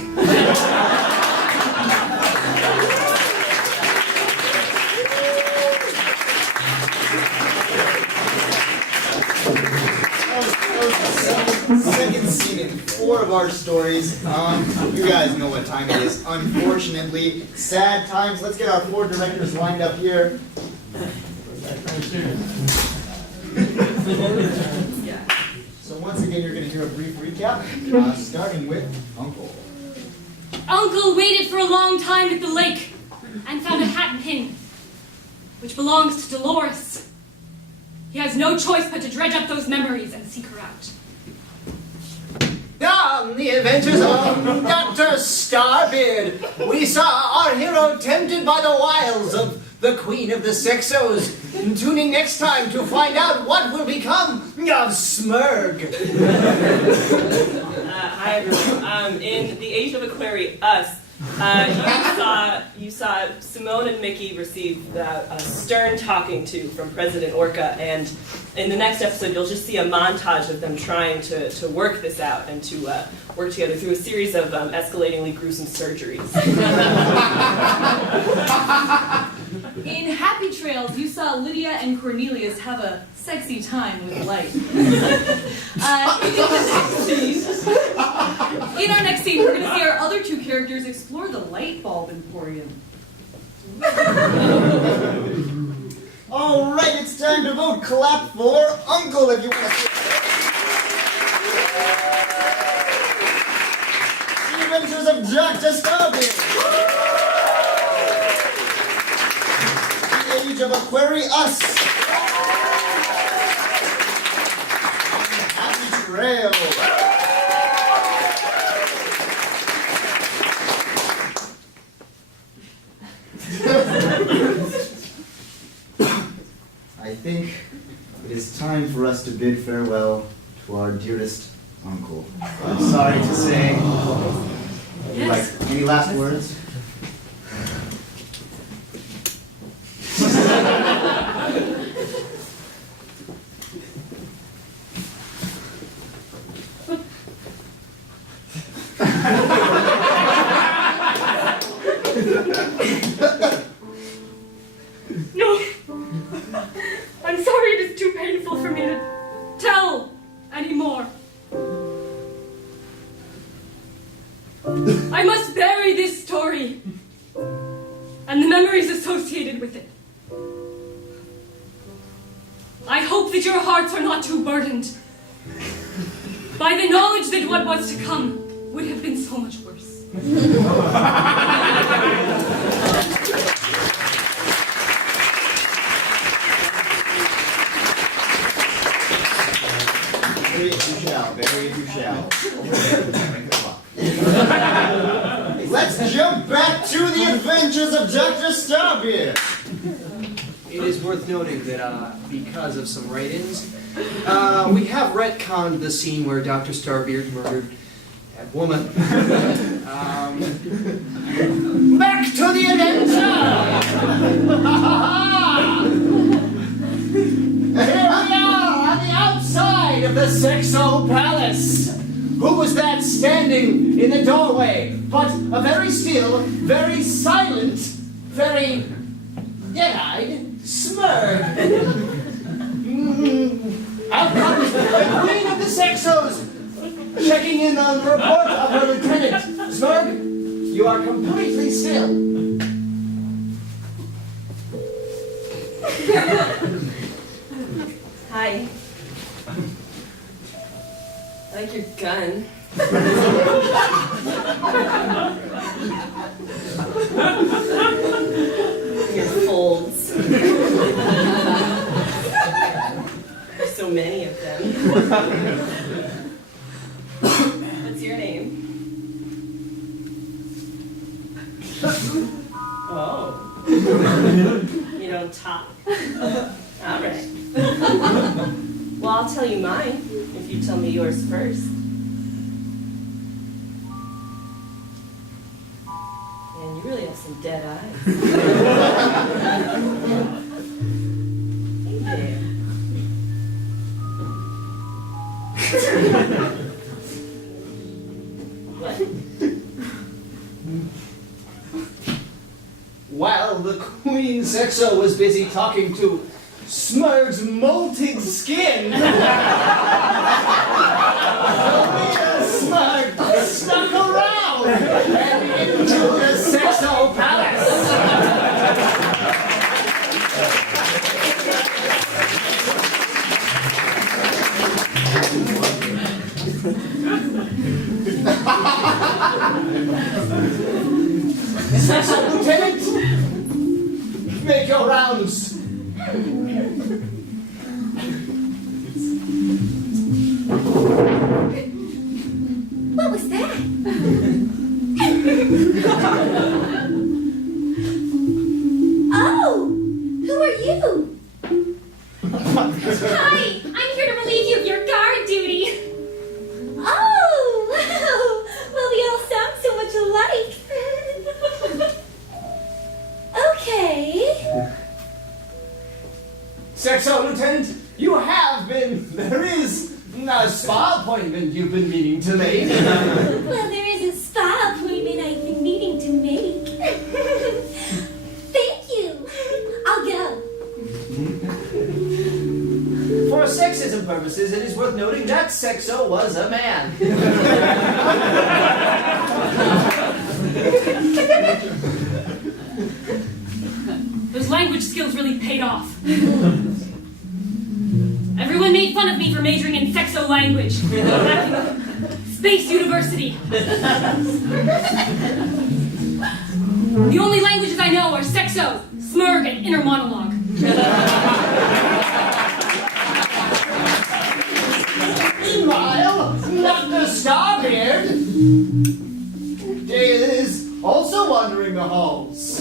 Second scene in 4 of our stories. You guys know what time it is. Unfortunately, sad times. Let's get our 4 directors lined up here. So once again, you're going to hear a brief recap, starting with Uncle. Uncle waited for a long time at the lake and found a hat pin, which belongs to Dolores. He has no choice but to dredge up those memories and seek her out. The adventures of Dr. Starbeard. We saw our hero tempted by the wiles of the Queen of the Sexos. Tuning next time to find out what will become of Smurg. Hi everyone. In the Age of Aquarius, you saw Simone and Mickey receive a stern talking to from President Orca, and in the next episode you'll just see a montage of them trying to work this out and to work together through a series of escalatingly gruesome surgeries. In Happy Trails, you saw Lydia and Cornelius have a sexy time with light. In our next scene, we're going to see our other 2 characters explore the light bulb emporium. All right, it's time to vote. Clap for Uncle if you want to. The Adventures of Dr. Starbeard. The Age of Aquarius. Happy Trail. I think it is time for us to bid farewell to our dearest uncle. I'm sorry to say. Yes. Like, any last words? No. I'm sorry, it is too painful for me to tell anymore. I must bury this story and the memories associated with it. I hope that your hearts are not too burdened by the knowledge that what was to come would have been so much worse. Bury it you shall, bury it you shall. Let's jump back to the adventures of Dr. Starbeard. It is worth noting that because of some write-ins, we have retconned the scene where Dr. Starbeard murdered that woman. Back to the adventure! Here we are on the outside of the Sexo Palace. Who was that standing in the doorway but a very still, very silent, very dead-eyed Smurg? Out comes the Queen of the Sexos, checking in on the report of her lieutenant. Smurg, you are completely still. Hi. I like your gun. Your There's so many of them. What's your name? Oh. You don't talk? All right. Well, I'll tell you mine if you tell me yours first. And you really have some dead eyes. Hey there. What? While the Queen Sexo was busy talking to Smurg's molted skin, Smurg snuck around and into the Sexo Palace. Sexo Lieutenant, make your rounds. What was that? Oh, who are you? Hi, I'm here to relieve you of your guard duty. Oh, well, we all sound so much alike. Okay. Sexo Lieutenant, there is a spa appointment you've been meaning to make. Well, there is a spa appointment I've been meaning to make. Thank you. I'll go. For sexism purposes, it is worth noting that Sexo was a man. Those language skills really paid off. Everyone made fun of me for majoring in sexo language. Back in Space University. The only languages I know are sexo, smurg, and inner monologue. Meanwhile, Dr. Starbeard is also wandering the halls.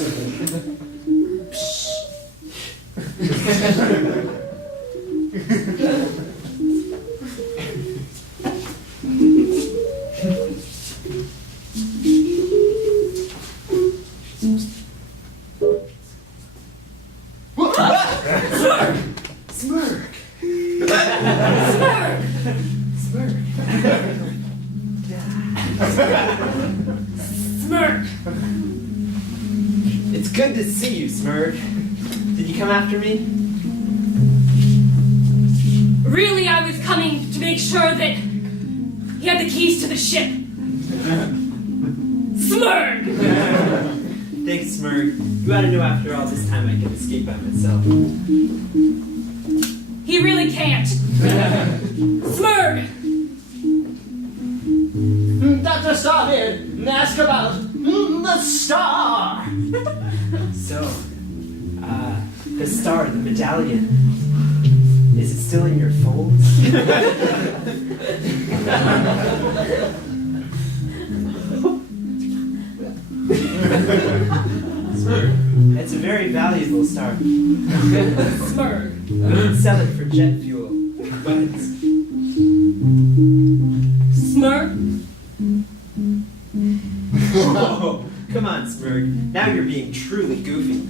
Smirk. Smurg. It's good to see you, Smurg. Did you come after me? Really, I was coming to make sure that he had the keys to the ship. Smurg! Thanks, Smurg. You ought to know after all this time I can escape by myself. He really can't. Smurg! Dr. Starbeard, ask about the star. So, the star, the medallion, is it still in your folds? It's a very valuable star. Smurg. We can sell it for jet fuel. Weapons. Smurg? Oh, come on, Smurg. Now you're being truly goofy.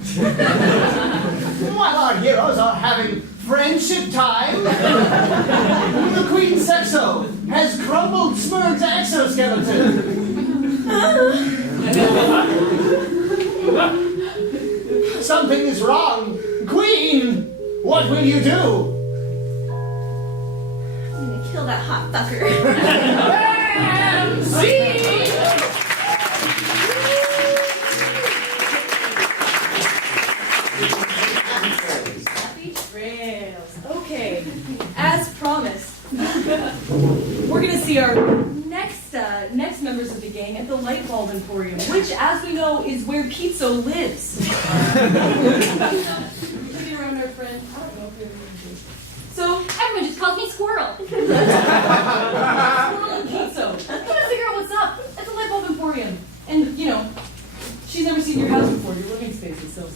While our heroes are having friendship time, the Queen Sexo has crumbled Smurg's exoskeleton. Something is wrong. Queen, what will you do? I'm gonna kill that hot fucker. And see! Happy trails. Okay, as promised, we're gonna see our next members of the gang at the Light Bulb Emporium, which, as we know, is where Pizzo lives. Looking around our calls me Squirrel. Squirrel and Pizza. I'm trying to figure out what's up. It's a light bulb emporium. And, you know, she's never seen your house before, your living spaces, so.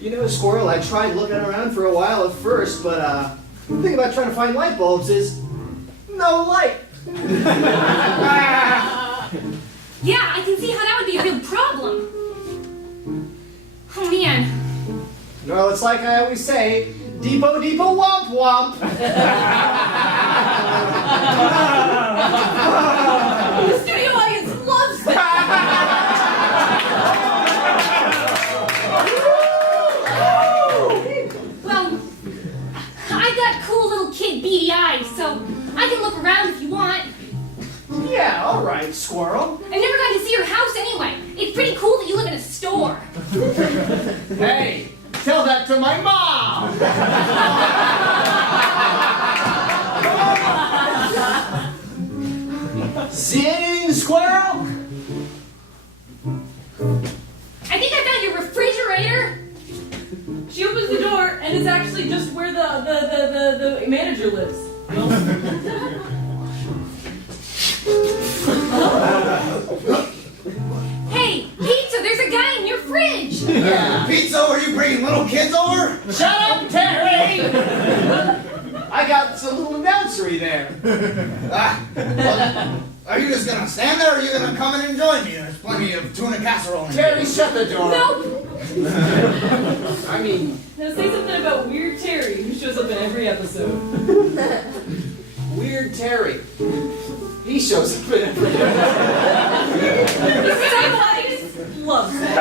You know, Squirrel, I tried looking around for a while at first, but the thing about trying to find light bulbs is no light. Yeah, I can see how that would be a real problem. Oh man. Well, it's like I always say, Depot, Depot, Womp Womp. The studio audience loves it! Well, I've got cool little kid beady eyes, so I can look around if you want. Yeah, all right, Squirrel. I've never gotten to see your house anyway. It's pretty cool that you live in a store. Hey, tell that to my mom. See anything, Squirrel? I think I found your refrigerator. She opens the door, and it's actually just where the manager lives. Hey, Pizza, there's a guy in your fridge. Yeah. Pizza, are you bringing little kids over? Shut up, Terry! I got some little announcery there. Well, are you just gonna stand there, or are you gonna come in and join me? There's plenty of tuna casserole in Terry, here. shut the door. Nope. I mean, Now say something about Weird Terry, who shows up in every episode. Weird Terry. He shows up in every The studio audience loves it.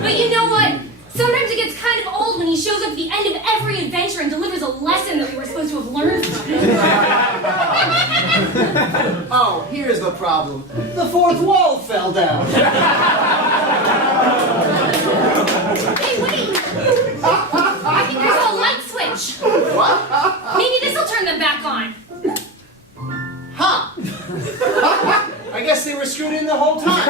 But you know what? Sometimes it gets kind of old when he shows up at the end of every adventure and delivers a lesson that we were supposed to have learned from him. Oh, here's the problem. The fourth wall fell down. Hey, wait! I think there's a light switch. What? Maybe this will turn them back on. Huh. I guess they were screwed in the whole time.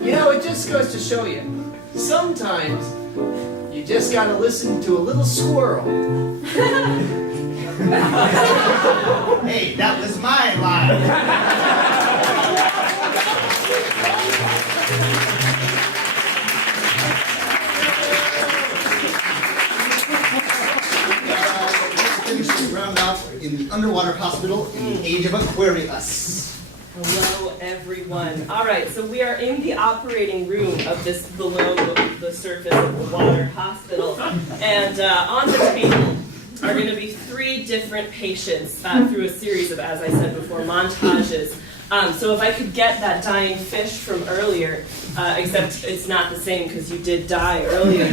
You know, it just goes to show you. Sometimes you just gotta listen to a little squirrel. Hey, that was my line. Round out in the underwater hospital in the age of Aquarius. Hello, everyone. All right, so we are in the operating room of this below the surface of the water hospital, and on the table are going to be 3 different patients through a series of, as I said before, montages. So if I could get that dying fish from earlier, except it's not the same because you did die earlier.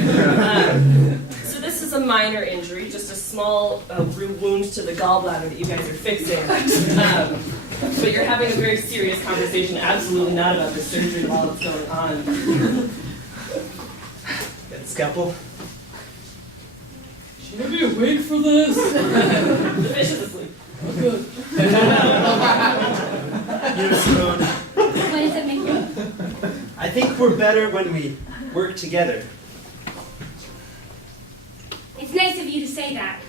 So this is a minor injury, just a small wound to the gallbladder that you guys are fixing. But you're having a very serious conversation, absolutely not about the surgery while it's going on. Got a scalpel? Should I be awake for this? The fish is asleep. Oh, good. You know, Simone, What does it make you? I think we're better when we work together. It's nice of you to say that.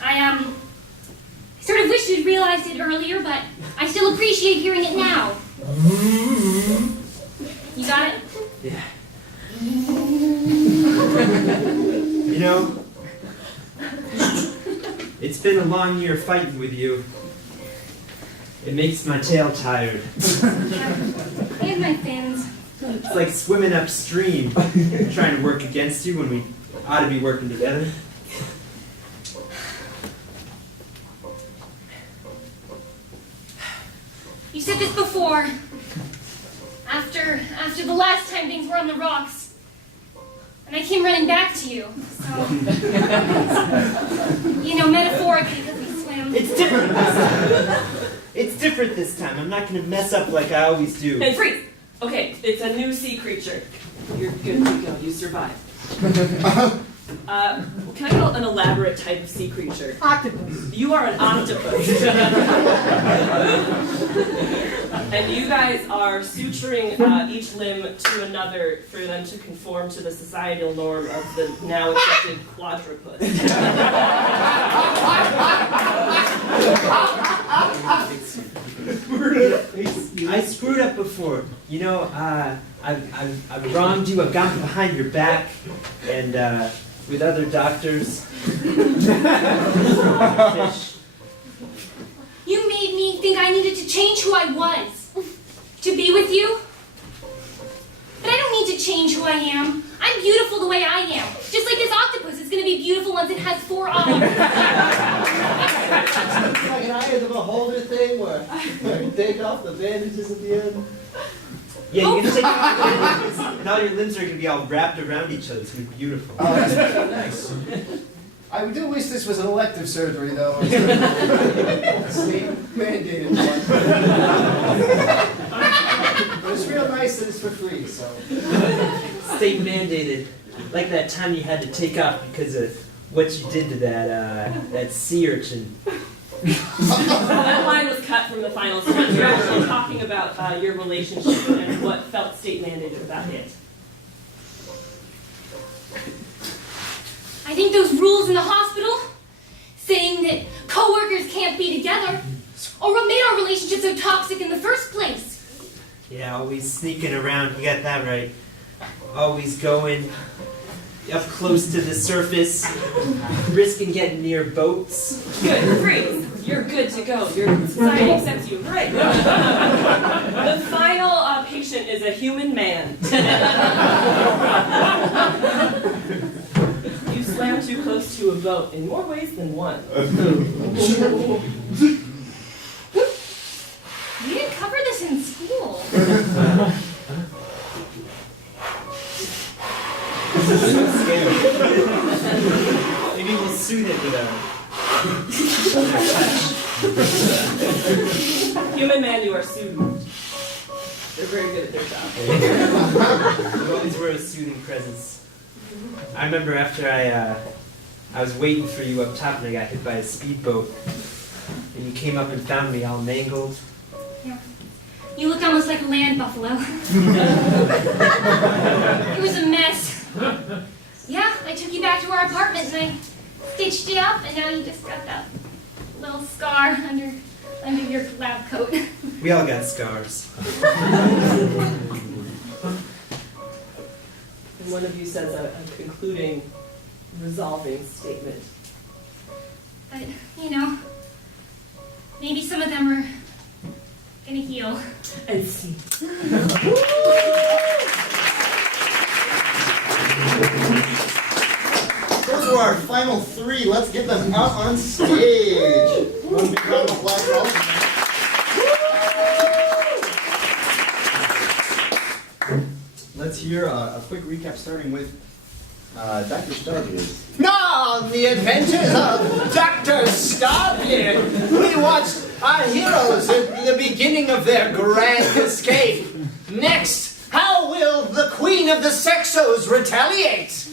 I sort of wish you'd realized it earlier, but I still appreciate hearing it now. You got it? Yeah. You know, it's been a long year fighting with you. It makes my tail tired. And my fins. It's like swimming upstream, trying to work against you when we ought to be working together. You said this before. After the last time things were on the rocks. And I came running back to you. So, you know, metaphorically, because we swim. It's different. It's different this time. I'm not going to mess up like I always do. Hey, freeze! Okay, it's a new sea creature. You're good to go. You survived. Can I get an elaborate type of sea creature? Octopus. You are an octopus. And you guys are suturing each limb to another for them to conform to the societal norm of the now accepted quadrupus. I screwed up before. You know, I've wronged you. I've gotten behind your back, and with other doctors. You made me think I needed to change who I was to be with you. But I don't need to change who I am. I'm beautiful the way I am. Just like this octopus is going to be beautiful once it has 4 arms. It's like an eye of the beholder thing where you take off the bandages at the end. Yeah, you're gonna take off your bandages, and all your limbs are gonna be all wrapped around each other. It's gonna be beautiful. Oh, that's really nice. I do wish this was an elective surgery, though. State mandated one. But it's real nice that it's for free, so. State mandated, like that time you had to take off because of what you did to that sea urchin. That line was cut from the final script. You're actually talking about your relationship and what felt state mandated about it. I think those rules in the hospital, saying that coworkers can't be together, are what made our relationship so toxic in the first place. Yeah, always sneaking around. You got that right. Always going up close to the surface, risking getting near boats. Good, freeze. You're good to go. Your society accepts you. Great. The final patient is a human man. You slam too close to a boat in more ways than one. We didn't cover this in school. Maybe we'll soothe it with a Human man, you are soothed. They're very good at their job. You always were a soothing presence. I remember after I was waiting for you up top and I got hit by a speedboat, and you came up and found me all mangled. Yeah. You looked almost like a land buffalo. It was a mess. Yeah, I took you back to our apartment and I stitched it up, and now you just got that little scar under your lab coat. We all got scars. And one of you says a concluding, resolving statement. But, you know, maybe some of them are gonna heal. And see. Those were our final 3. Let's get them out on stage. One big round of applause for all of them. Let's hear a quick recap starting with Dr. Starbeard. On the adventures of Dr. Starbeard, we watched our heroes at the beginning of their grand escape. Next, how will the Queen of the Sexos retaliate?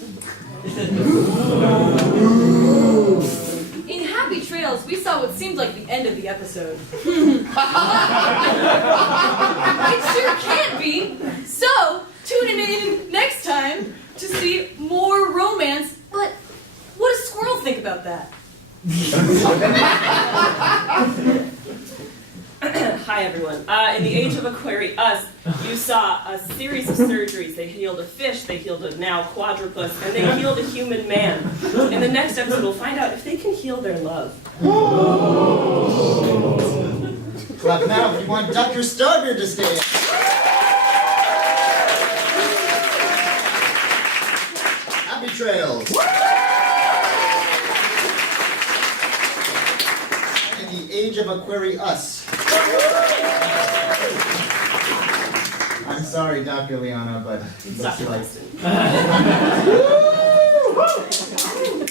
In Happy Trails, we saw what seemed like the end of the episode. It sure can't be. So, tune in next time to see more romance. But what does Squirrel think about that? Hi everyone. In the age of Aquarius, you saw a series of surgeries. They healed a fish, they healed a now quadrupus, and they healed a human man. In the next episode, we'll find out if they can heal their love. Clap now if you want Dr. Starbeard to stay. Happy Trails. In the age of Aquarius. I'm sorry, Dr. Liana, but it looks like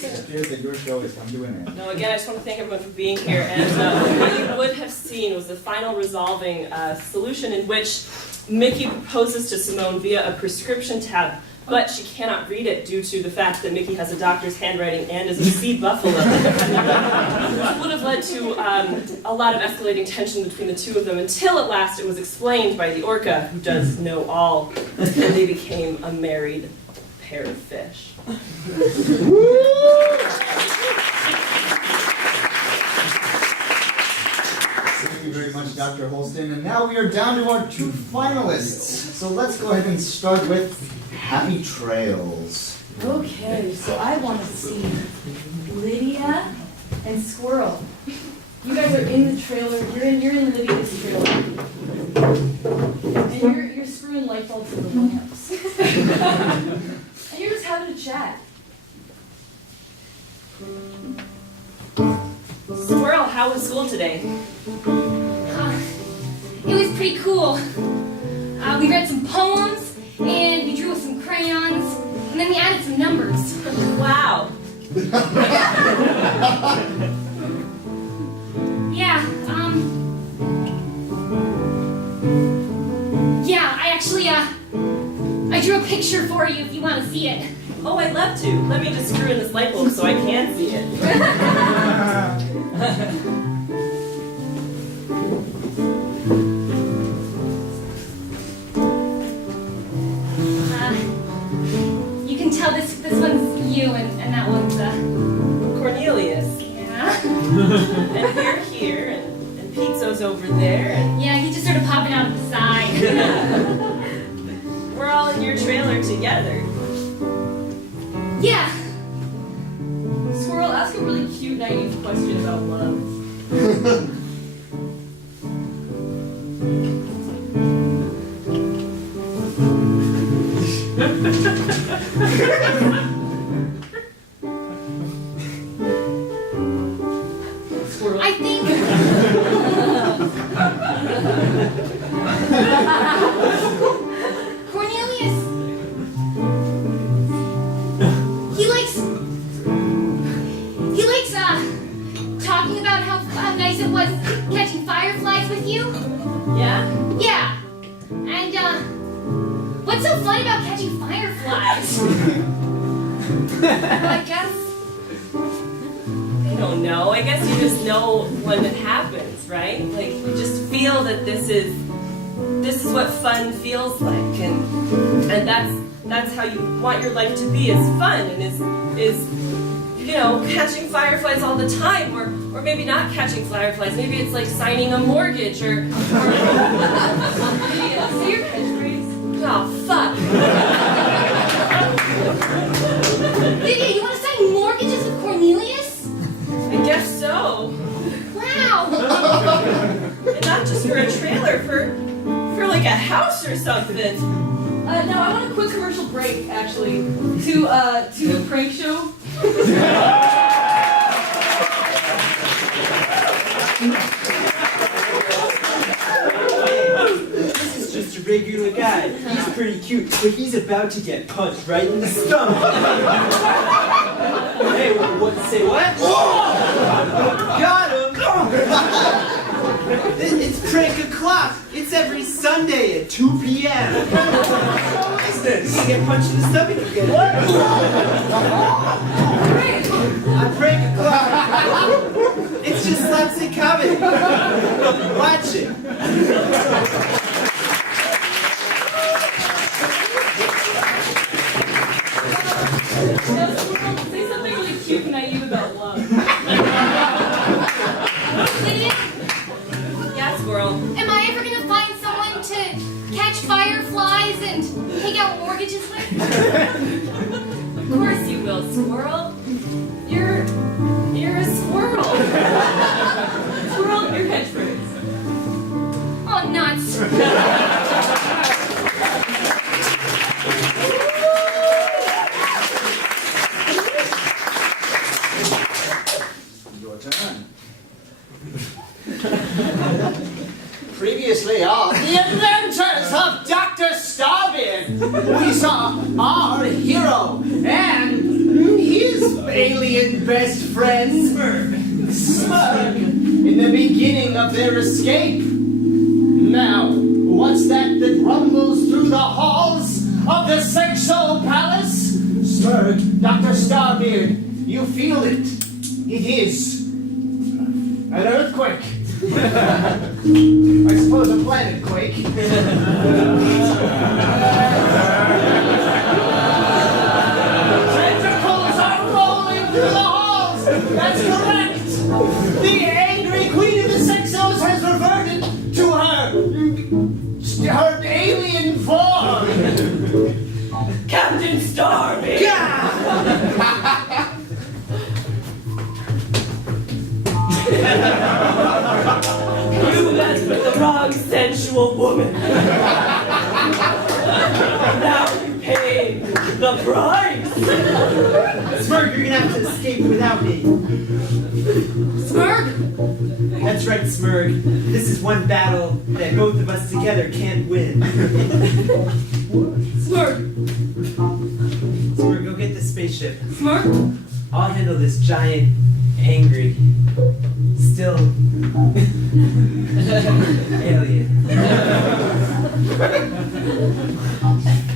it appears that your show is come to an end. No, again, I just want to thank everyone for being here. And what you would have seen was the final resolving solution in which Mickey proposes to Simone via a prescription tab but she cannot read it due to the fact that Mickey has a doctor's handwriting and is a sea buffalo. This would have led to a lot of escalating tension between the two of them until at last it was explained by the orca, who does know all, and they became a married pair of fish. Thank you very much, Dr. Holston. And now we are down to our 2 finalists. So let's go ahead and start with Happy Trails. Okay, so I want to see Lydia and Squirrel. You guys are in the trailer. You're in Lydia's trailer, and you're screwing light bulbs in the lamps, and you're just having a chat. Squirrel, how was school today? It was pretty cool. We read some poems, and we drew with some crayons, and then we added some numbers. Wow. Yeah, I drew a picture for you if you want to see it. Oh, I'd love to. Let me just screw in this light bulb so I can see it. You can tell this one's you and that one's Cornelius. yeah. And you're here, and Pizzo's over there. And Yeah, he's just sort of popping out of the side. we're all in your trailer together. Yeah. Squirrel, ask a really cute, naive question about love. I think Cornelius, he likes talking about how nice it was catching fireflies with you. Yeah? Yeah. And what's so fun about catching fireflies? Well, I guess I don't know. I guess you just know when it happens, right? Like, you just feel that this is what fun feels like, and that's how you want your life to be, is fun, and is catching fireflies all the time, or maybe not catching fireflies. Maybe it's like signing a mortgage, or Lydia, say your catchphrase. oh fuck. Lydia, you want to sign mortgages with Cornelius? I guess so. Wow. And not just for a trailer, for like a house or something. Now I want a quick commercial break, actually, to the prank show. This is just a regular guy. He's pretty cute, but he's about to get punched right in the stomach. Hey, say what? Got him! It's prank o'clock. It's every Sunday at 2 p.m. What is this? You get punched in the stomach, you get it. I'm prank o'clock. It's just slapstick comedy. Watch it. Now, Squirrel, say something really cute and naive about love. Lydia, Yeah, Squirrel. am I ever going to find someone to catch fireflies and take out mortgages with? Of course you will, Squirrel. You're a squirrel. Squirrel, your catchphrase. Oh, nuts. Your turn. Previously on The Adventures of Dr. Starbeard, we saw our hero and his alien best friend, Smirk, in the beginning of their escape. Now, what's that rumbles through the halls of the sexual palace? Smurg, Dr. Starbeard, you feel it. It is an earthquake. I suppose a planet quake. Tentacles are rolling through the halls. That's correct. The angry queen of the Sexos has reverted to her alien form. Captain Starby! You messed with the wrong sensual woman. Now you pay the price. Smurg, you're gonna have to escape without me. Smurg! That's right, Smurg. This is one battle that both of us together can't win. Smurg! Smurg, go get the spaceship. Smurg! I'll handle this giant, angry, still alien.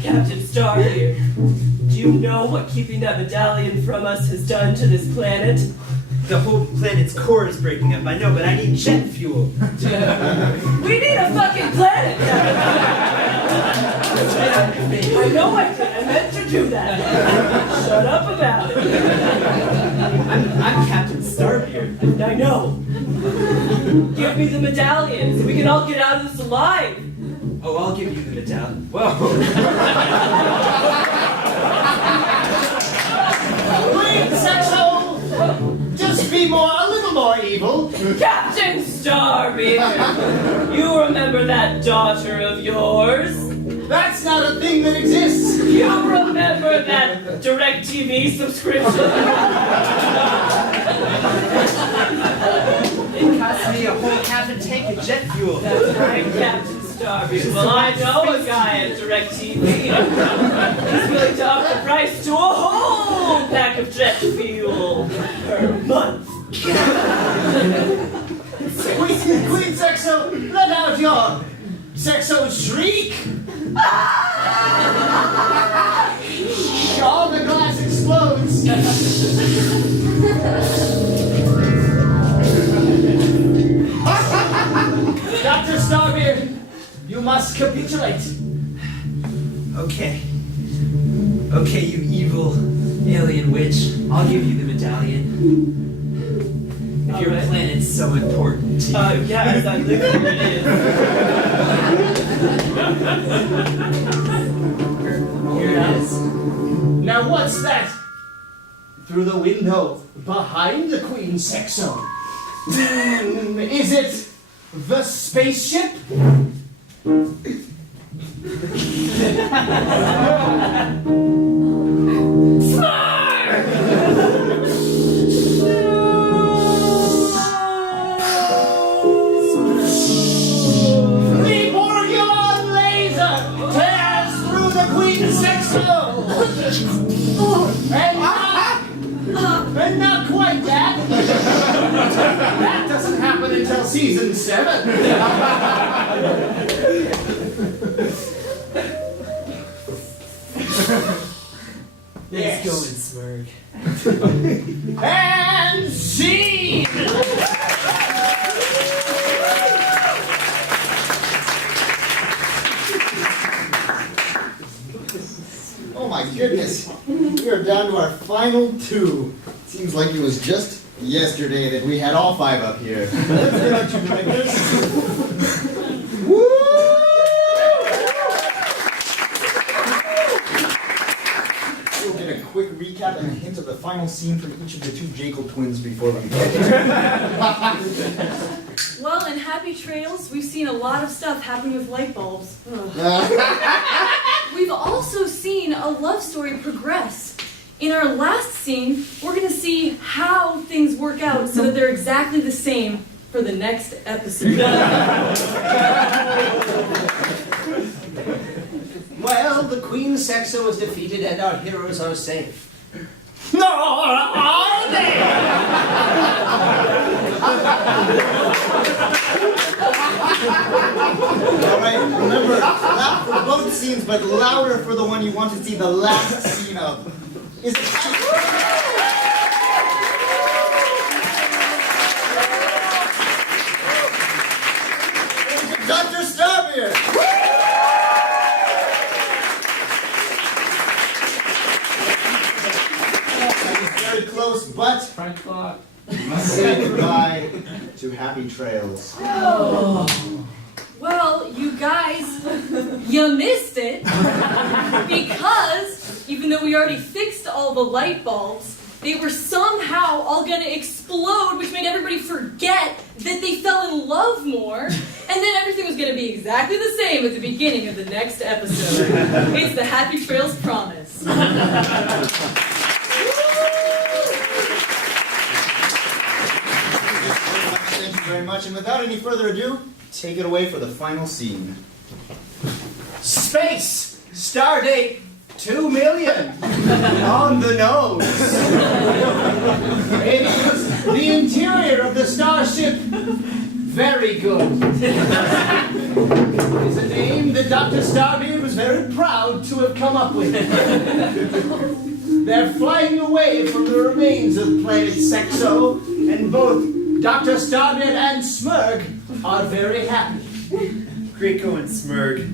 Captain Starbeard, do you know what keeping that medallion from us has done to this planet? The whole planet's core is breaking up, I know, but I need jet fuel. We need a fucking planet! I know I did. I meant to do that. Shut up about it. I'm Captain Starbeard. I know. Give me the medallion so we can all get out of this alive. Oh, I'll give you the medallion. Whoa. Queen Sexo! Just be a little more evil. Captain Starby! You remember that daughter of yours? That's not a thing that exists. You remember that DirecTV subscription? It cost me a whole half a tank of jet fuel. That's right, Captain Starby. Well, I know a guy at DirecTV. He's willing to up the price to a whole pack of jet fuel per month. Queen Sexo, let out your Sexo shriek. All the glass explodes. Dr. Starbeard, you must capitulate. Okay. Okay, you evil alien witch. I'll give you the medallion. If your Alright. planet's so important to you. Yeah, as I live here it is. Here it is. Now what's that? Through the window, behind the Queen Sexo. Is it the spaceship? The Borgulon laser tears through the Queen Sexo! And not quite that. That doesn't happen until season 7. Let's go and Smurg. And scene! Oh my goodness. We are down to our final 2. Seems like it was just yesterday that we had all 5 up here. Let's get our 2 directors. Woo! We'll get a quick recap and a hint of the final scene from each of the 2 Jekyll twins before we get there. Well, in Happy Trails, we've seen a lot of stuff happen with light bulbs. Ugh. We've also seen a love story progress. In our last scene, we're going to see how things work out so that they're exactly the same for the next episode. Well, the Queen Sexo is defeated and our heroes are safe. No, are they? Alright, remember, laugh for both scenes, but louder for the one you want to see the last scene of. is Dr. Starbeard. Very close, but Frank Clark. we must say goodbye to Happy Trails. Well, you guys, you missed it. Because even though we already fixed all the light bulbs, they were somehow all going to explode, which made everybody forget that they fell in love more. And then everything was going to be exactly the same at the beginning of the next episode. It's the Happy Trails promise. Thank you very much. And without any further ado, take it away for the final scene. Space! Stardate 2 million! On the nose! It is the interior of the starship. Very good. It's a name that Dr. Starbeard was very proud to have come up with. They're flying away from the remains of planet Sexo, and both Dr. Starbeard and Smurg are very happy. Greco and Smurg.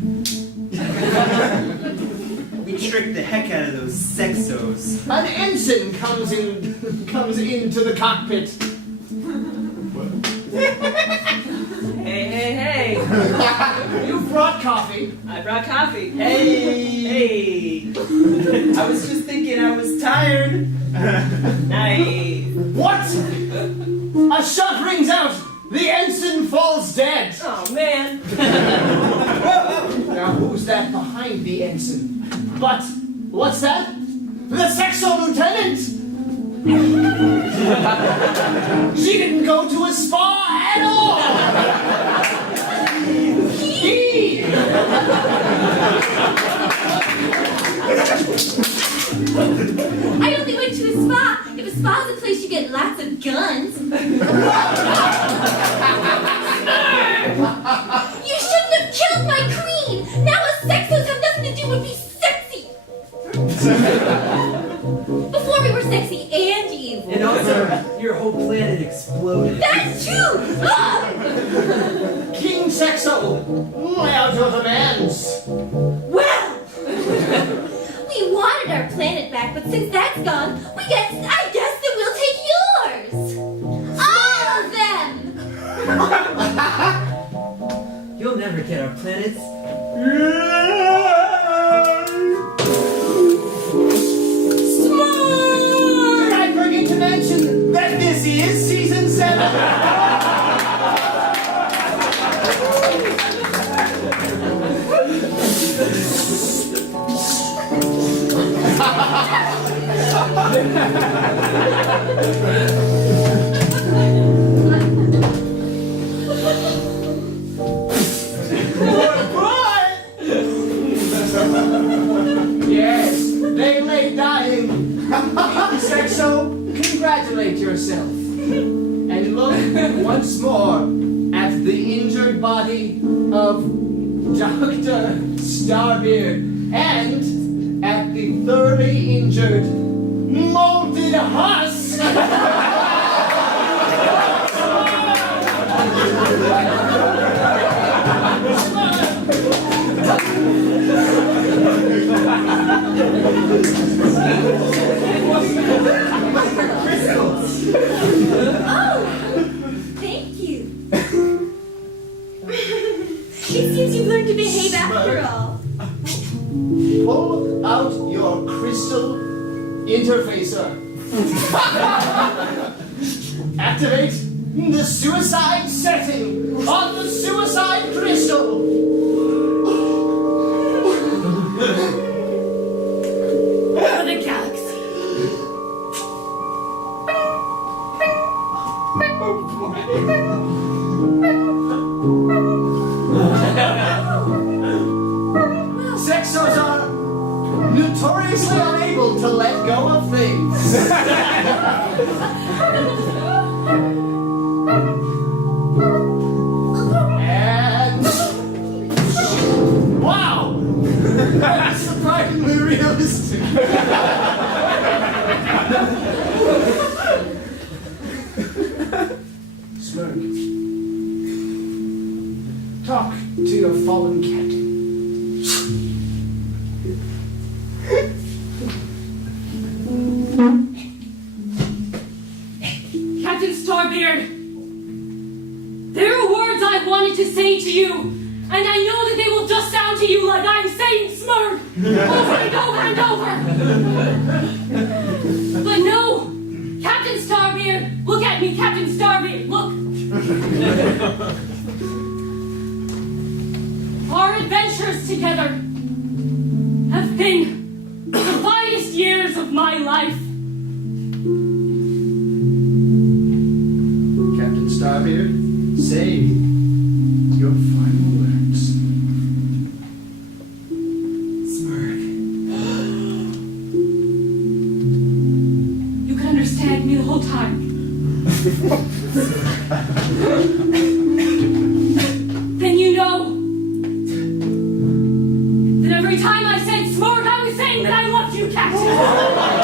We tricked the heck out of those sexos. An ensign comes into the cockpit. Hey. You brought coffee. I brought coffee. Hey! I was just thinking I was tired. Nice. What? A shot rings out. The ensign falls dead. Oh, man. Now who's that behind the ensign? But what's that? The Sexo lieutenant. She didn't go to a spa at all. I only went to a spa. If a spa's a place you get lots of guns. You shouldn't have killed my queen. Now us sexos have nothing to do but be sexy. Before we were sexy and evil. And also, your whole planet exploded. That's true. Ah! King Sexo, lay out your demands. Well, we wanted our planet back, but since that's gone, I guess that we'll take yours. All of them. You'll never get our planets. Did I forget to mention that this is season 7? Yes, they lay dying. Sexo, congratulate yourself. And look once more at the injured body of Dr. Starbeard and at the thoroughly injured molded husk. Oh, thank you. It seems you've learned to behave after all. Pull out your crystal interfacer. Activate the suicide setting on the suicide crystal. For the galaxy. Sexos are notoriously unable to let go of things. And wow! That's surprisingly realistic. Smirk. Talk to your fallen captain. Captain Starbeard, there are words I wanted to say to you, and I know that they will just sound to you like I'm saying Smurf over and over and over. But no, Captain Starbeard, look at me, Captain Starbeard, look. Our adventures together have been the finest years of my life. Captain Starbeard, say your final words. Smirk. You could understand me the whole time. Then you know that every time I said Smurf, I was saying that I loved you, Captain.